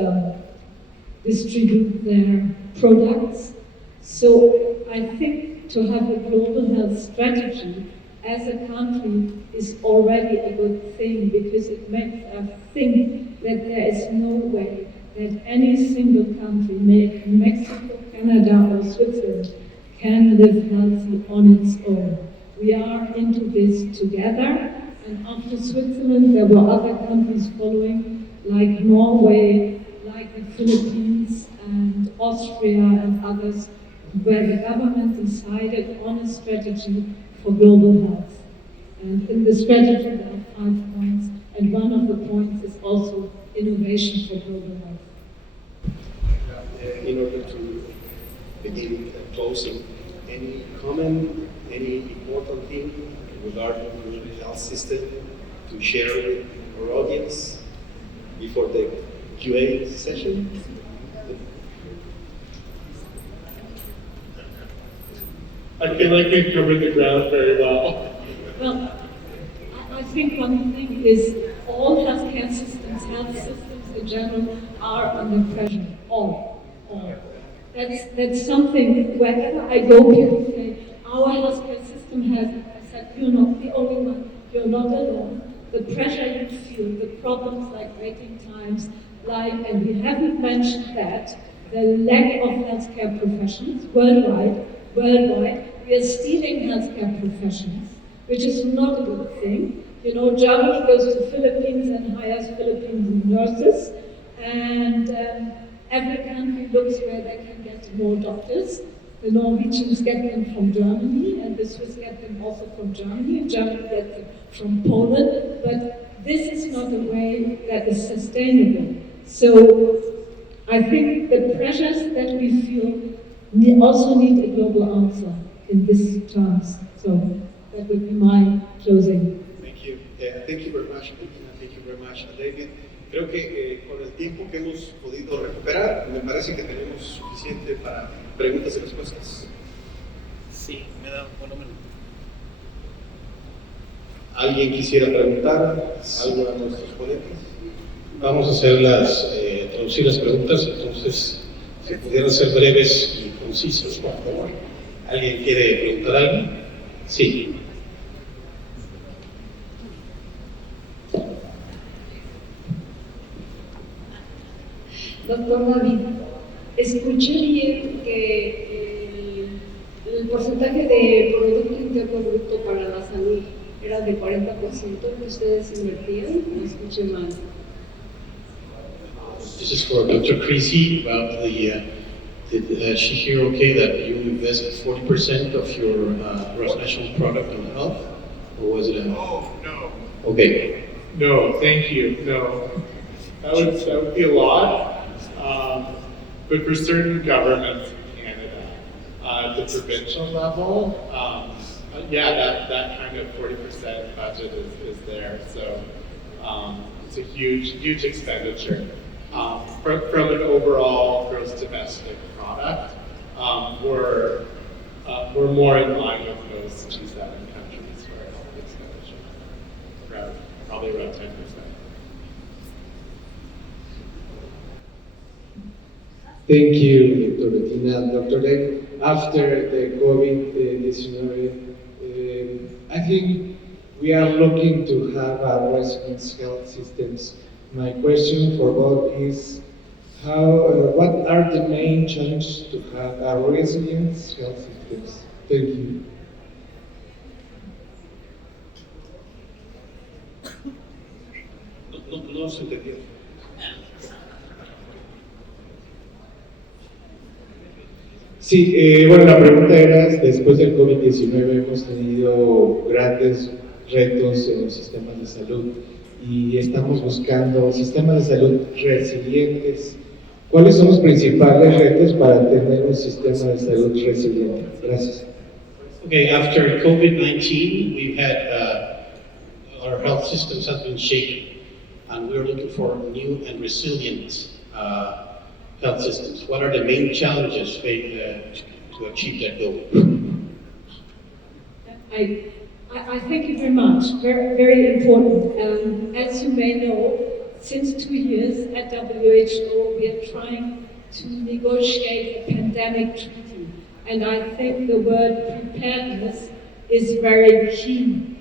distribute their products. So I think to have a global health strategy as a country is already a good thing, because it makes us think that there is no way that any single country, Mexico, Canada or Switzerland, can live healthy on its own. We are into this together, and after Switzerland there were other countries following, like Norway, like the Philippines and Austria and others, where the government decided on a strategy for global health. And in the strategy there are 5 points, and one of the points is also innovation for global health. In order to begin closing, any comment, any important thing regarding the health system to share with our audience before the Q&A session? I feel like we've covered the ground very well. Well, I think one thing is all healthcare systems, health systems in general, are under pressure. All. That's something, wherever I go, people say, our healthcare system has, I said, you're not the only one, you're not alone. The pressure you feel, the problems like waiting times, and we haven't mentioned that, the lack of healthcare professions worldwide, we are stealing healthcare professions, which is not a good thing. You know, Germany goes to Philippines and hires Philippine nurses, and every country looks where they can get more doctors. The Norwegians get them from Germany, and the Swiss get them also from Germany, and Germany gets them from Poland. But this is not a way that is sustainable. So I think the pressures that we feel also need a global answer in these terms. So that would be my closing. Thank you. Thank you very much, Bettina. Thank you very much, David. Creo que con el tiempo que hemos podido recuperar, me parece que tenemos suficiente para preguntas y respuestas. Sí, me da volumen. ¿Alguien quisiera preguntar algo a nuestros ponentes? Vamos a hacer traducir las preguntas, entonces, si pudieran ser breves y concisos, por favor. ¿Alguien quiere preguntar algo? Sí. Doctor David, escuché bien que el porcentaje de Producto Interno Bruto para la salud era de 40% que ustedes invertían, no escuché mal. This is for Dr. Creasey about did she hear okay that you invest 40% of your gross national product on health, or was it a... Oh, no. Okay. No, thank you. No. That would be a lot. But for certain governments in Canada, at the provincial level, that kind of 40% budget is there. So it's a huge expenditure. From an overall gross domestic product, we're more in line with most G7 countries for our health expenditure, probably around 10%. Thank you, Dr. Bettina. Dr. Dave, after the COVID scenario, I think we are looking to have a residence health systems. My question for both is, what are the main challenges to have a resilient health systems? Thank you. No se entendió. Sí, bueno, la pregunta era, después del COVID-19 hemos tenido grandes retos en los sistemas de salud y estamos buscando sistemas de salud resilientes. ¿Cuáles son los principales retos para tener un sistema de salud resiliente? Gracias. Okay, after COVID-19, we've had our health systems have been shaken, and we're looking for new and resilient health systems. What are the main challenges to achieve that goal? I thank you very much. Very, very important. As you may know, since 2 years at WHO, we are trying to negotiate a pandemic treaty. And I think the word preparedness is very key.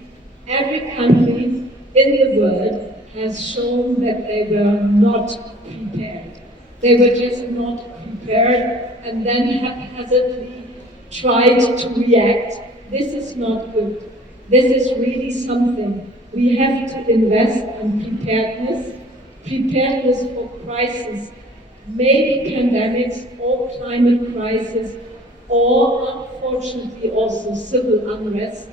Every country in the world has shown that they were not prepared. They were just not prepared and then haphazardly tried to react. This is not good. This is really something. We have to invest in preparedness for crisis, maybe pandemics or climate crisis, or unfortunately also civil unrest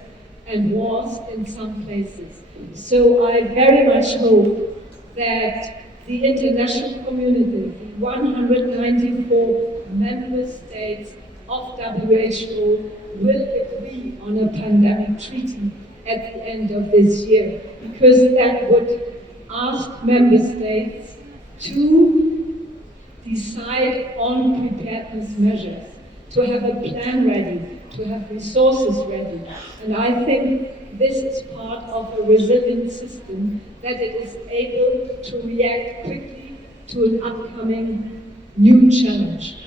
and wars in some places. So I very much hope that the international community, the 194 member states of WHO, will agree on a pandemic treaty at the end of this year, because that would ask member states to decide on preparedness measures, to have a plan ready, to have resources ready. And I think this is part of a resilient system, that it is able to react quickly to an upcoming new challenge.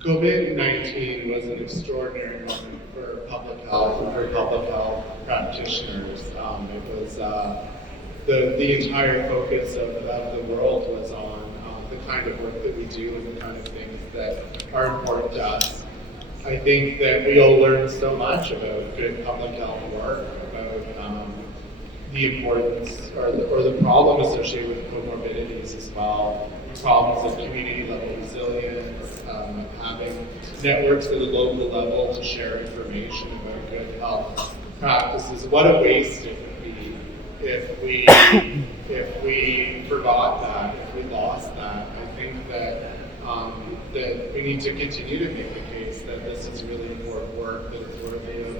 COVID-19 was an extraordinary moment for public health and for public health practitioners. It was the entire focus of the world was on the kind of work that we do and the kind of things that are important to us. I think that we all learned so much about good public health work, about the importance or the problem associated with comorbidities as well, the problems of community level resilience, having networks at a local level to share information about good health practices. What a waste it would be if we forgot that, if we lost that. I think that that we need to continue to make the case that this is really important work, that it's worthy of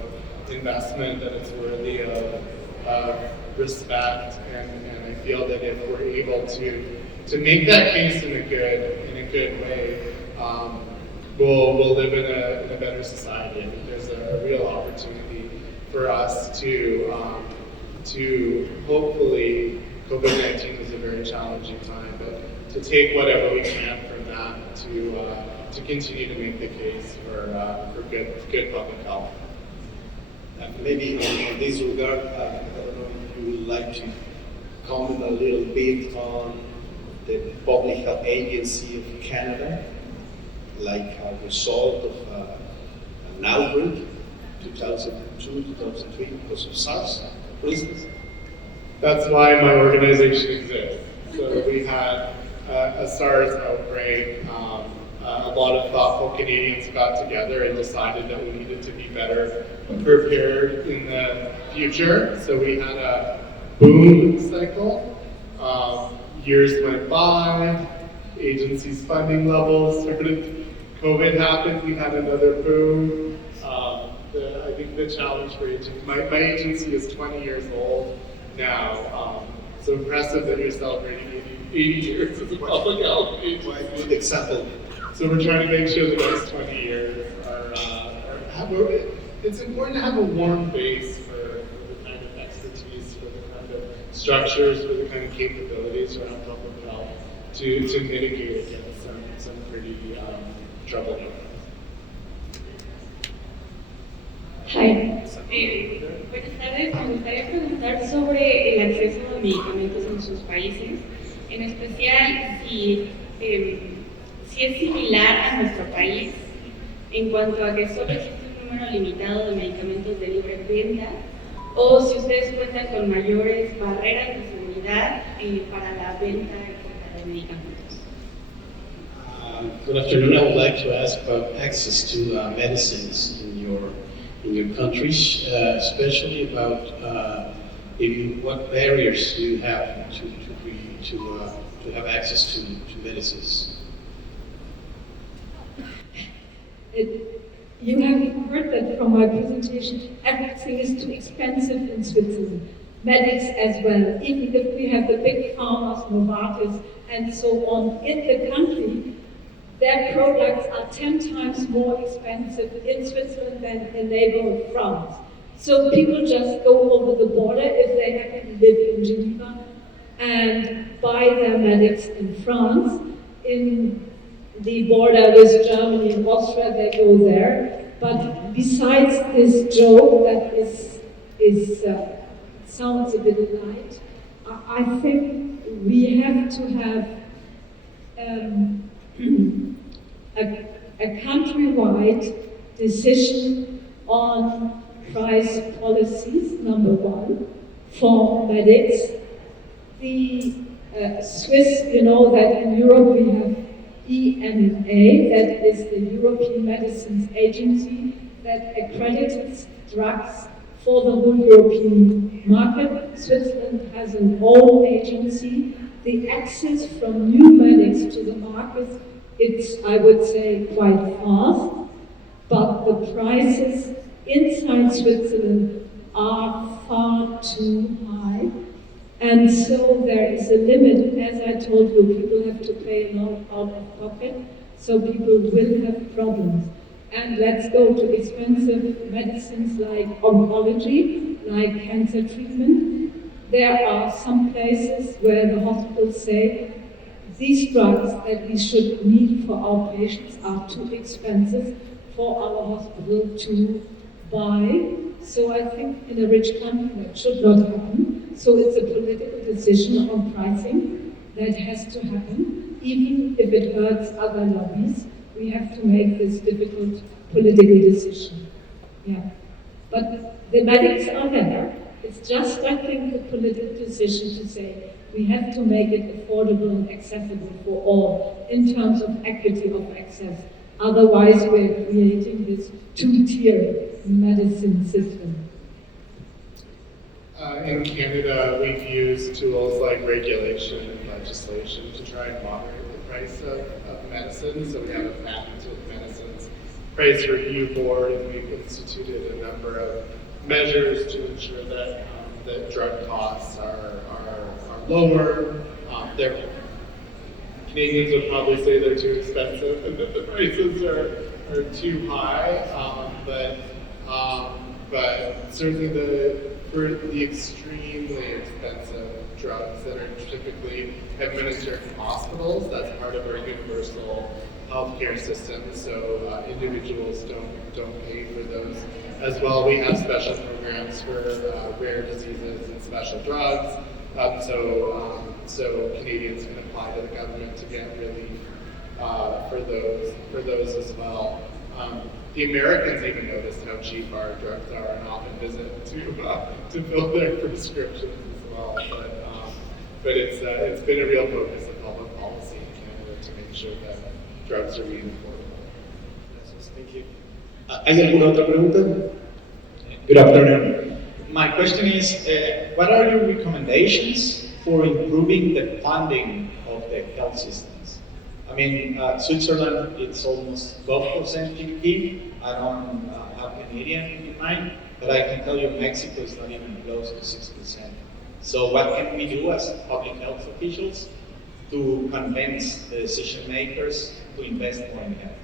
investment, that it's worthy of respect, and I feel that if we're able to make that case in a good way, we'll live in a better society. I think there's a real opportunity for us to hopefully, COVID-19 was a very challenging time, but to take whatever we can from that to continue to make the case for good public health. Maybe in this regard, I don't know if you would like to comment a little bit on the Public Health Agency of Canada, like a result of an outbreak, 2002, 2003, because of SARS, for instance. That's why my organization exists. So we had a SARS outbreak. A lot of thoughtful Canadians got together and decided that we needed to be better prepared in the future. So we had a boom cycle. Years went by, agencies' funding levels started, COVID happened, we had another boom. I think the challenge for my agency is 20 years old now. So impressive that you're celebrating 80 years as a public health agency. Good example. So we're trying to make sure the next 20 years it's important to have a warm base for the kind of expertise, for the kind of structures, for the kind of capabilities around public health to mitigate against some pretty troubled times. Hi. Buenas tardes. Me gustaría preguntar sobre el acceso a medicamentos en sus países. En especial si es similar a nuestro país en cuanto a que solo existe un número limitado de medicamentos de libre venta, o si ustedes cuentan con mayores barreras de seguridad para la venta y compra de medicamentos. Good afternoon. I would like to ask about access to medicines in your countries, especially about what barriers you have to have access to medicines. You have heard that from my presentation, everything is too expensive in Switzerland. Medics as well, even if we have the big pharmas, Novartis, and so on in the country, their products are 10 times more expensive in Switzerland than in neighborhood France. So people just go over the border if they happen to live in Geneva and buy their medics in France. In the border with Germany and Austria, they go there. But besides this joke that sounds a bit light, I think we have to have a countrywide decision on price policies, number one, for medics. The Swiss, you know that in Europe we have EMA, that is the European Medicines Agency, that accredits drugs for the whole European market. Switzerland has an own agency. The access from new medics to the market, it's, I would say, quite fast, but the prices inside Switzerland are far too high. And so there is a limit. As I told you, people have to pay a lot out of pocket, so people will have problems. And let's go to expensive medicines like oncology, like cancer treatment. There are some places where the hospitals say these drugs that we should need for our patients are too expensive for our hospital to buy. So I think in a rich country that should not happen. So it's a political decision on pricing that has to happen. Even if it hurts other lobbies, we have to make this difficult political decision. Yeah. But the medics are there. It's just, I think, a political decision to say we have to make it affordable and accessible for all in terms of equity of access. Otherwise, we're creating this two-tier medicine system. In Canada, we've used tools like regulation and legislation to try and moderate the price of medicines. So we have a patented medicines price review board, and we've instituted a number of measures to ensure that that drug costs are lower. Canadians would probably say they're too expensive and that the prices are too high, but certainly for the extremely expensive drugs that are typically administered in hospitals, that's part of our universal healthcare system, so individuals don't pay for those as well. We have special programs for rare diseases and special drugs, so Canadians can apply to the government to get relief for those as well. The Americans even noticed how cheap our drugs are and often visit to fill their prescriptions as well. But it's been a real focus of public policy in Canada to make sure that drugs are really affordable. Thank you. ¿Hay alguna otra pregunta? Good afternoon. My question is, what are your recommendations for improving the funding of the health systems? I mean, Switzerland, it's almost 12% GDP. I don't have Canadian in mind, but I can tell you Mexico is not even close to 6%. So what can we do as public health officials to convince the decision makers to invest more in health?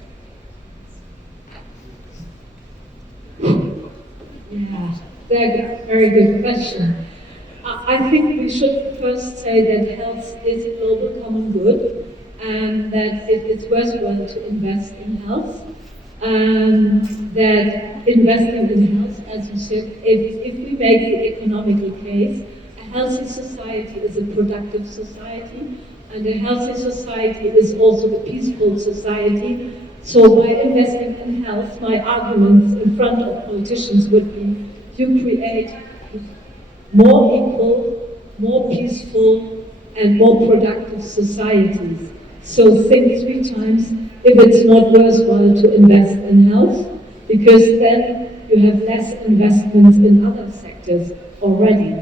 Yeah, very good question. I think we should first say that health is a global common good and that it's worthwhile to invest in health. That investing in health, as you said, if we make the economical case, a healthy society is a productive society, and a healthy society is also a peaceful society. So by investing in health, my arguments in front of politicians would be, you create more equal, more peaceful, and more productive societies. So think 3 times if it's not worthwhile to invest in health, because then you have less investments in other sectors already.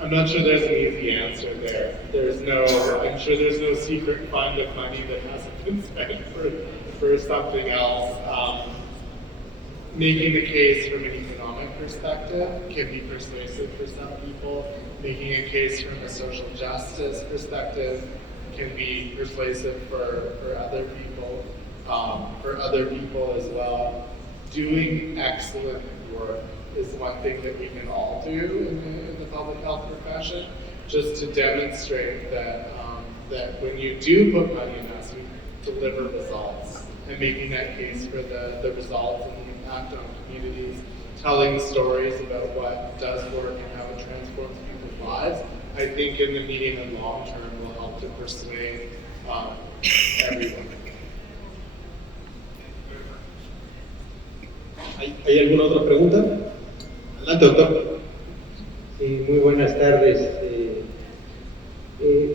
I'm not sure there's an easy answer there. I'm sure there's no secret fund of money that hasn't been spent for something else. Making the case from an economic perspective can be persuasive for some people. Making a case from a social justice perspective can be persuasive for other people as well. Doing excellent work is one thing that we can all do in the public health profession, just to demonstrate that that when you do put money in us, we deliver results, and making that case for the results and the impact on communities, telling stories about what does work and how it transforms people's lives, I think in the medium and long term will help to persuade everyone. ¿Hay alguna otra pregunta? Adelante, doctor. Muy buenas tardes.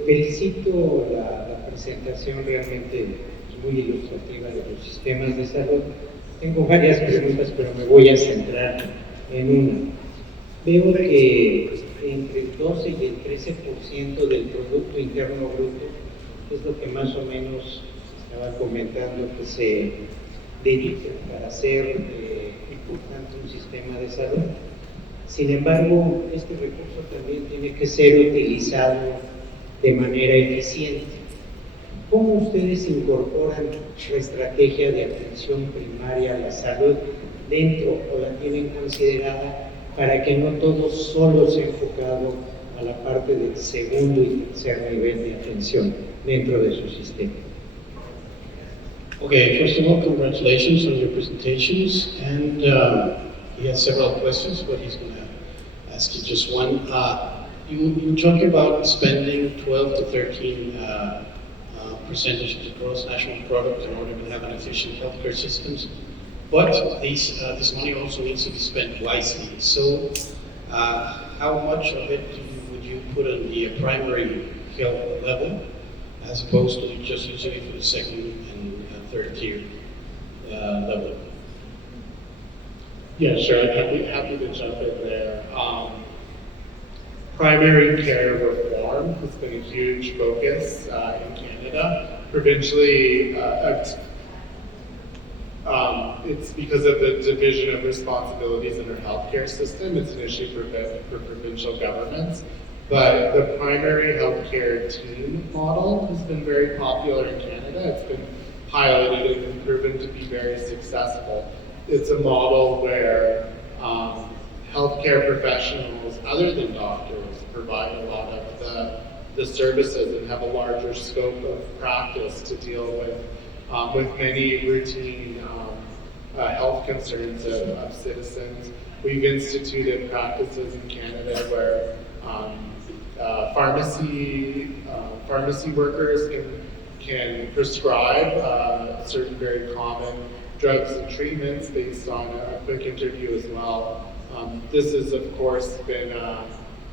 Felicito la presentación, realmente muy ilustrativa de los sistemas de salud. Tengo varias preguntas, pero me voy a centrar en una. Veo que entre el 12 y el 13% del Producto Interno Bruto es lo que más o menos estaba comentando que se dedica para hacer importante un sistema de salud. Sin embargo, este recurso también tiene que ser utilizado de manera eficiente. ¿Cómo ustedes incorporan la estrategia de atención primaria a la salud dentro o la tienen considerada para que no todo solo sea enfocado a la parte del segundo y tercer nivel de atención dentro de su sistema? Okay, first of all, congratulations on your presentations. And he has several questions, but he's going to ask you just one. You talked about spending 12 to 13 percentage of the gross national product in order to have an efficient healthcare systems, but this money also needs to be spent wisely. So, how much of it would you put on the primary health level, as opposed to just using it for the second and third tier level? Yeah, sure. I'd happy to jump in there. Primary care reform has been a huge focus in Canada. Provincially, it's because of the division of responsibilities in our healthcare system. It's an issue for provincial governments. But the primary healthcare team model has been very popular in Canada. It's been piloted and proven to be very successful. It's a model where healthcare professionals, other than doctors, provide a lot of the services and have a larger scope of practice to deal with many routine health concerns of citizens. We've instituted practices in Canada where pharmacy workers can prescribe certain very common drugs and treatments based on a quick interview as well. This has, of course, been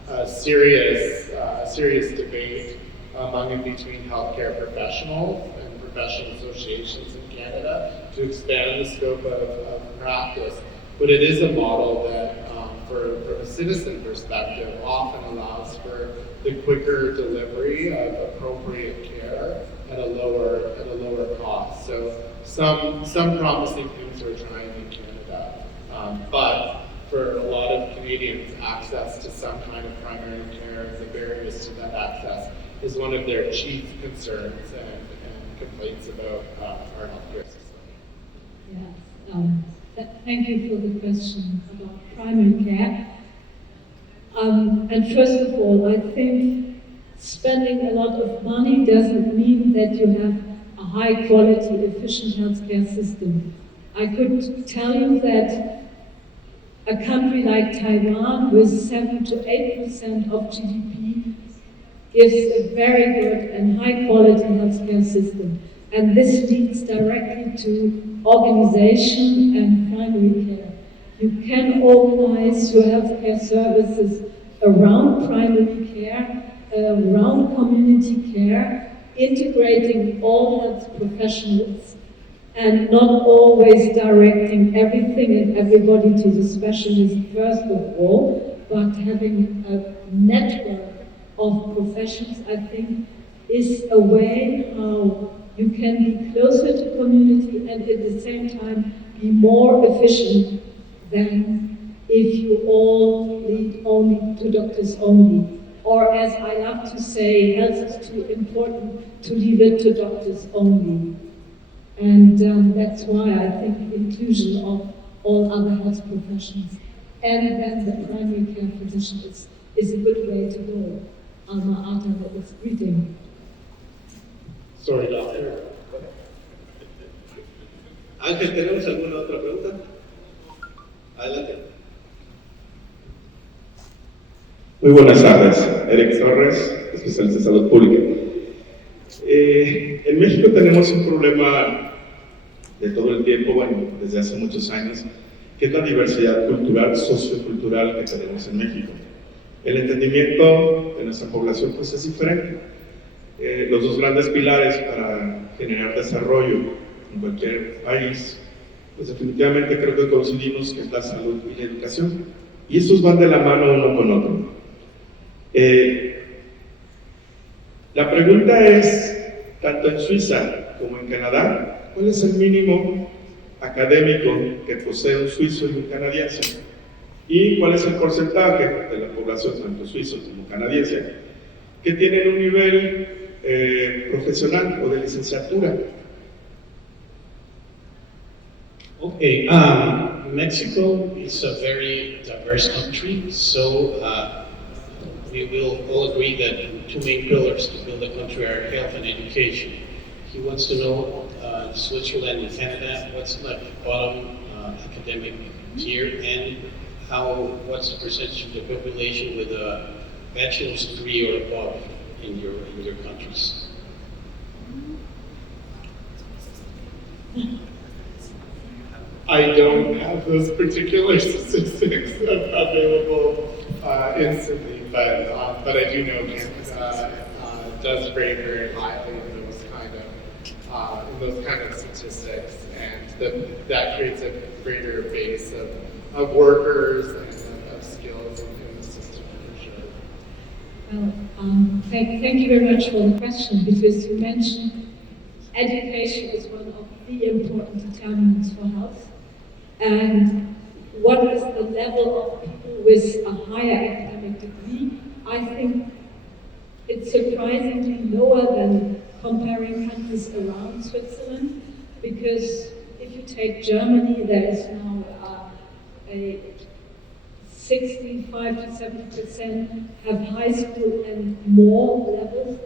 a serious debate among and between healthcare professionals and professional associations in Canada to expand the scope of practice. But it is a model that, from a citizen perspective, often allows for the quicker delivery of appropriate care at a lower cost. So some promising things we're trying in Canada, but for a lot of Canadians, access to some kind of primary care and the barriers to that access is one of their chief concerns and complaints about our healthcare system. Yes, thank you for the question about primary care. And first of all, I think spending a lot of money doesn't mean that you have a high quality, efficient healthcare system. I could tell you that A country like Taiwan with 7 to 8% of GDP gives a very good and high quality healthcare system. And this leads directly to organization and primary care. You can organize your healthcare services around primary care, around community care, integrating all health professionals, and not always directing everything and everybody to the specialist first of all, but having a network of professions, I think, is a way how you can be closer to community and at the same time be more efficient than if you all lead only to doctors only. Or as I love to say, health is too important to leave it to doctors only. And that's why I think inclusion of all other health professions and then the primary care physician is a good way to go. Alma Ata is greeting. Sorry, doctor. Ángel, ¿tenemos alguna otra pregunta? Adelante. Muy buenas tardes, Eric Torres, especialista en salud pública. En México tenemos un problema de todo el tiempo, bueno, desde hace muchos años, que es la diversidad cultural, sociocultural que tenemos en México. El entendimiento de nuestra población pues es diferente. Los dos grandes pilares para generar desarrollo en cualquier país, pues definitivamente creo que coincidimos que es la salud y la educación. Y estos van de la mano uno con otro. La pregunta es, tanto en Suiza como en Canadá, ¿cuál es el mínimo académico que posee un suizo y un canadiense? ¿Y cuál es el porcentaje de la población, tanto suizo como canadiense, que tienen un nivel profesional o de licenciatura? Okay, Mexico is a very diverse country, so we will all agree that two main pillars to build a country are health and education. He wants to know Switzerland and Canada, what's the bottom academic tier, and what's the percentage of the population with a bachelor's degree or above in your countries? I don't have those particular statistics available instantly, but I do know Canada does rate very highly in those kind of statistics, and that creates a greater base of workers and of skills in the system for sure. Well, thank you very much for the question, because you mentioned education is one of the important determinants for health. And what is the level of people with a higher academic degree? I think it's surprisingly lower than comparing countries around Switzerland, because if you take Germany, there is now a 65 to 70% have high school and more levels.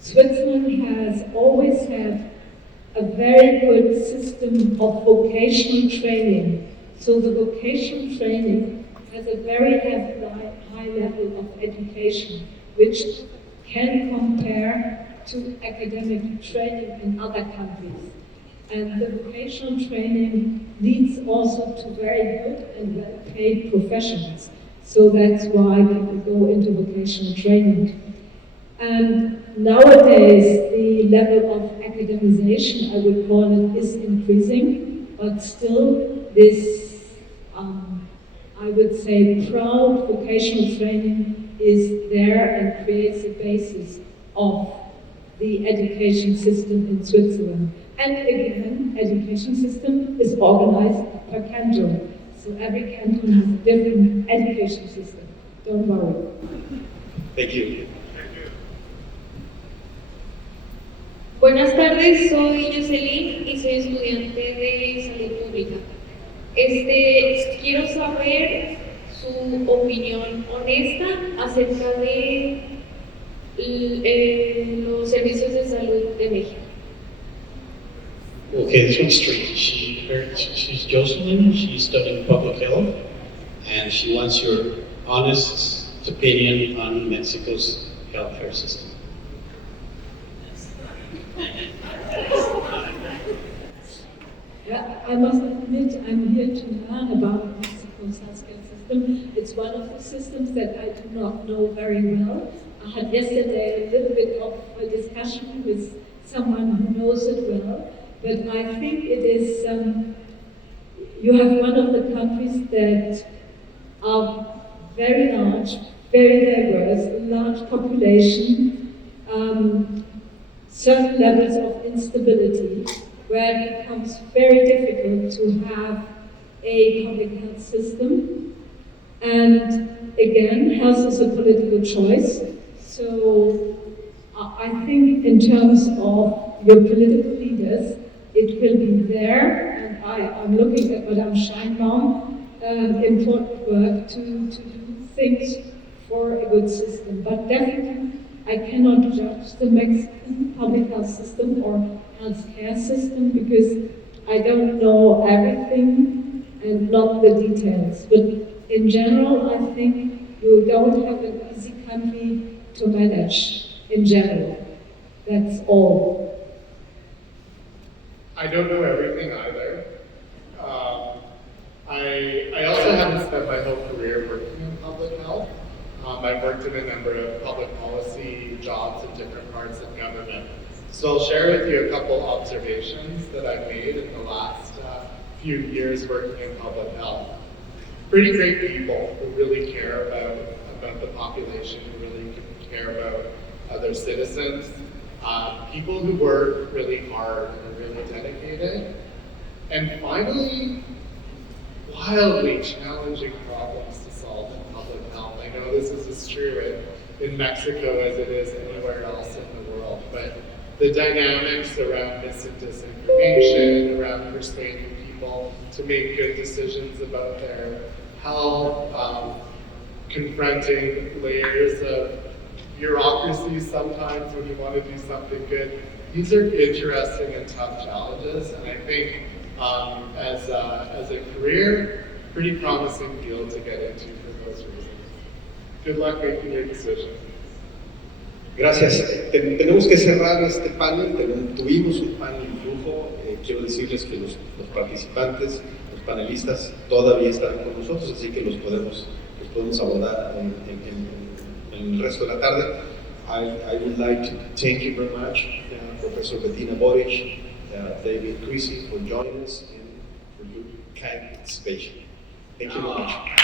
Switzerland has always had a very good system of vocational training. So the vocational training has a very high level of education, which can compare to academic training in other countries. And the vocational training leads also to very good and well-paid professions. So that's why people go into vocational training. And nowadays, the level of academization, I would call it, is increasing, but still this, I would say, proud vocational training is there and creates a basis of the education system in Switzerland. And again, education system is organized per canton. So every canton has a different education system. Don't worry. Thank you. Buenas tardes, soy Jocelyn y soy estudiante de Salud Pública. Quiero saber su opinión honesta acerca de los servicios de salud de México. Okay, this one's straight. She's Jocelyn, she's studying public health, and she wants your honest opinion on Mexico's healthcare system. Yeah, I must admit I'm here to learn about Mexico's healthcare system. It's one of the systems that I do not know very well. I had yesterday a little bit of a discussion with someone who knows it well, but I think it is, you have one of the countries that are very large, very diverse, large population, certain levels of instability, where it becomes very difficult to have a public health system. And again, health is a political choice. So I think in terms of your political leaders, it will be there, and I'm looking at Madame Scheinbaum, important work to do things for a good system. But definitely, I cannot judge the Mexican public health system or healthcare system because I don't know everything and not the details. But in general, I think you don't have an easy country to manage in general. That's all. I don't know everything either. I also haven't spent my whole career working in public health. I've worked in a number of public policy jobs in different parts of government. So I'll share with you a couple observations that I've made in the last few years working in public health. Pretty great people who really care about the population, who really care about their citizens. People who work really hard and are really dedicated. And finally, wildly challenging problems to solve in public health. I know this is as true in Mexico as it is anywhere else in the world, but the dynamics around mis and disinformation, around persuading people to make good decisions about their health, confronting layers of bureaucracy sometimes when you want to do something good. These are interesting and tough challenges, and I think as a career, pretty promising field to get into for those reasons. Good luck making your decision. Gracias. Tenemos que cerrar este panel. Tuvimos un panel de lujo. Quiero decirles que los participantes, los panelistas, todavía están con nosotros, así que los podemos abordar en el resto de la tarde. I would like to thank you very much, Professor Bettina Borisch, David Creasey, for joining us and for your kind participation. Thank you very much.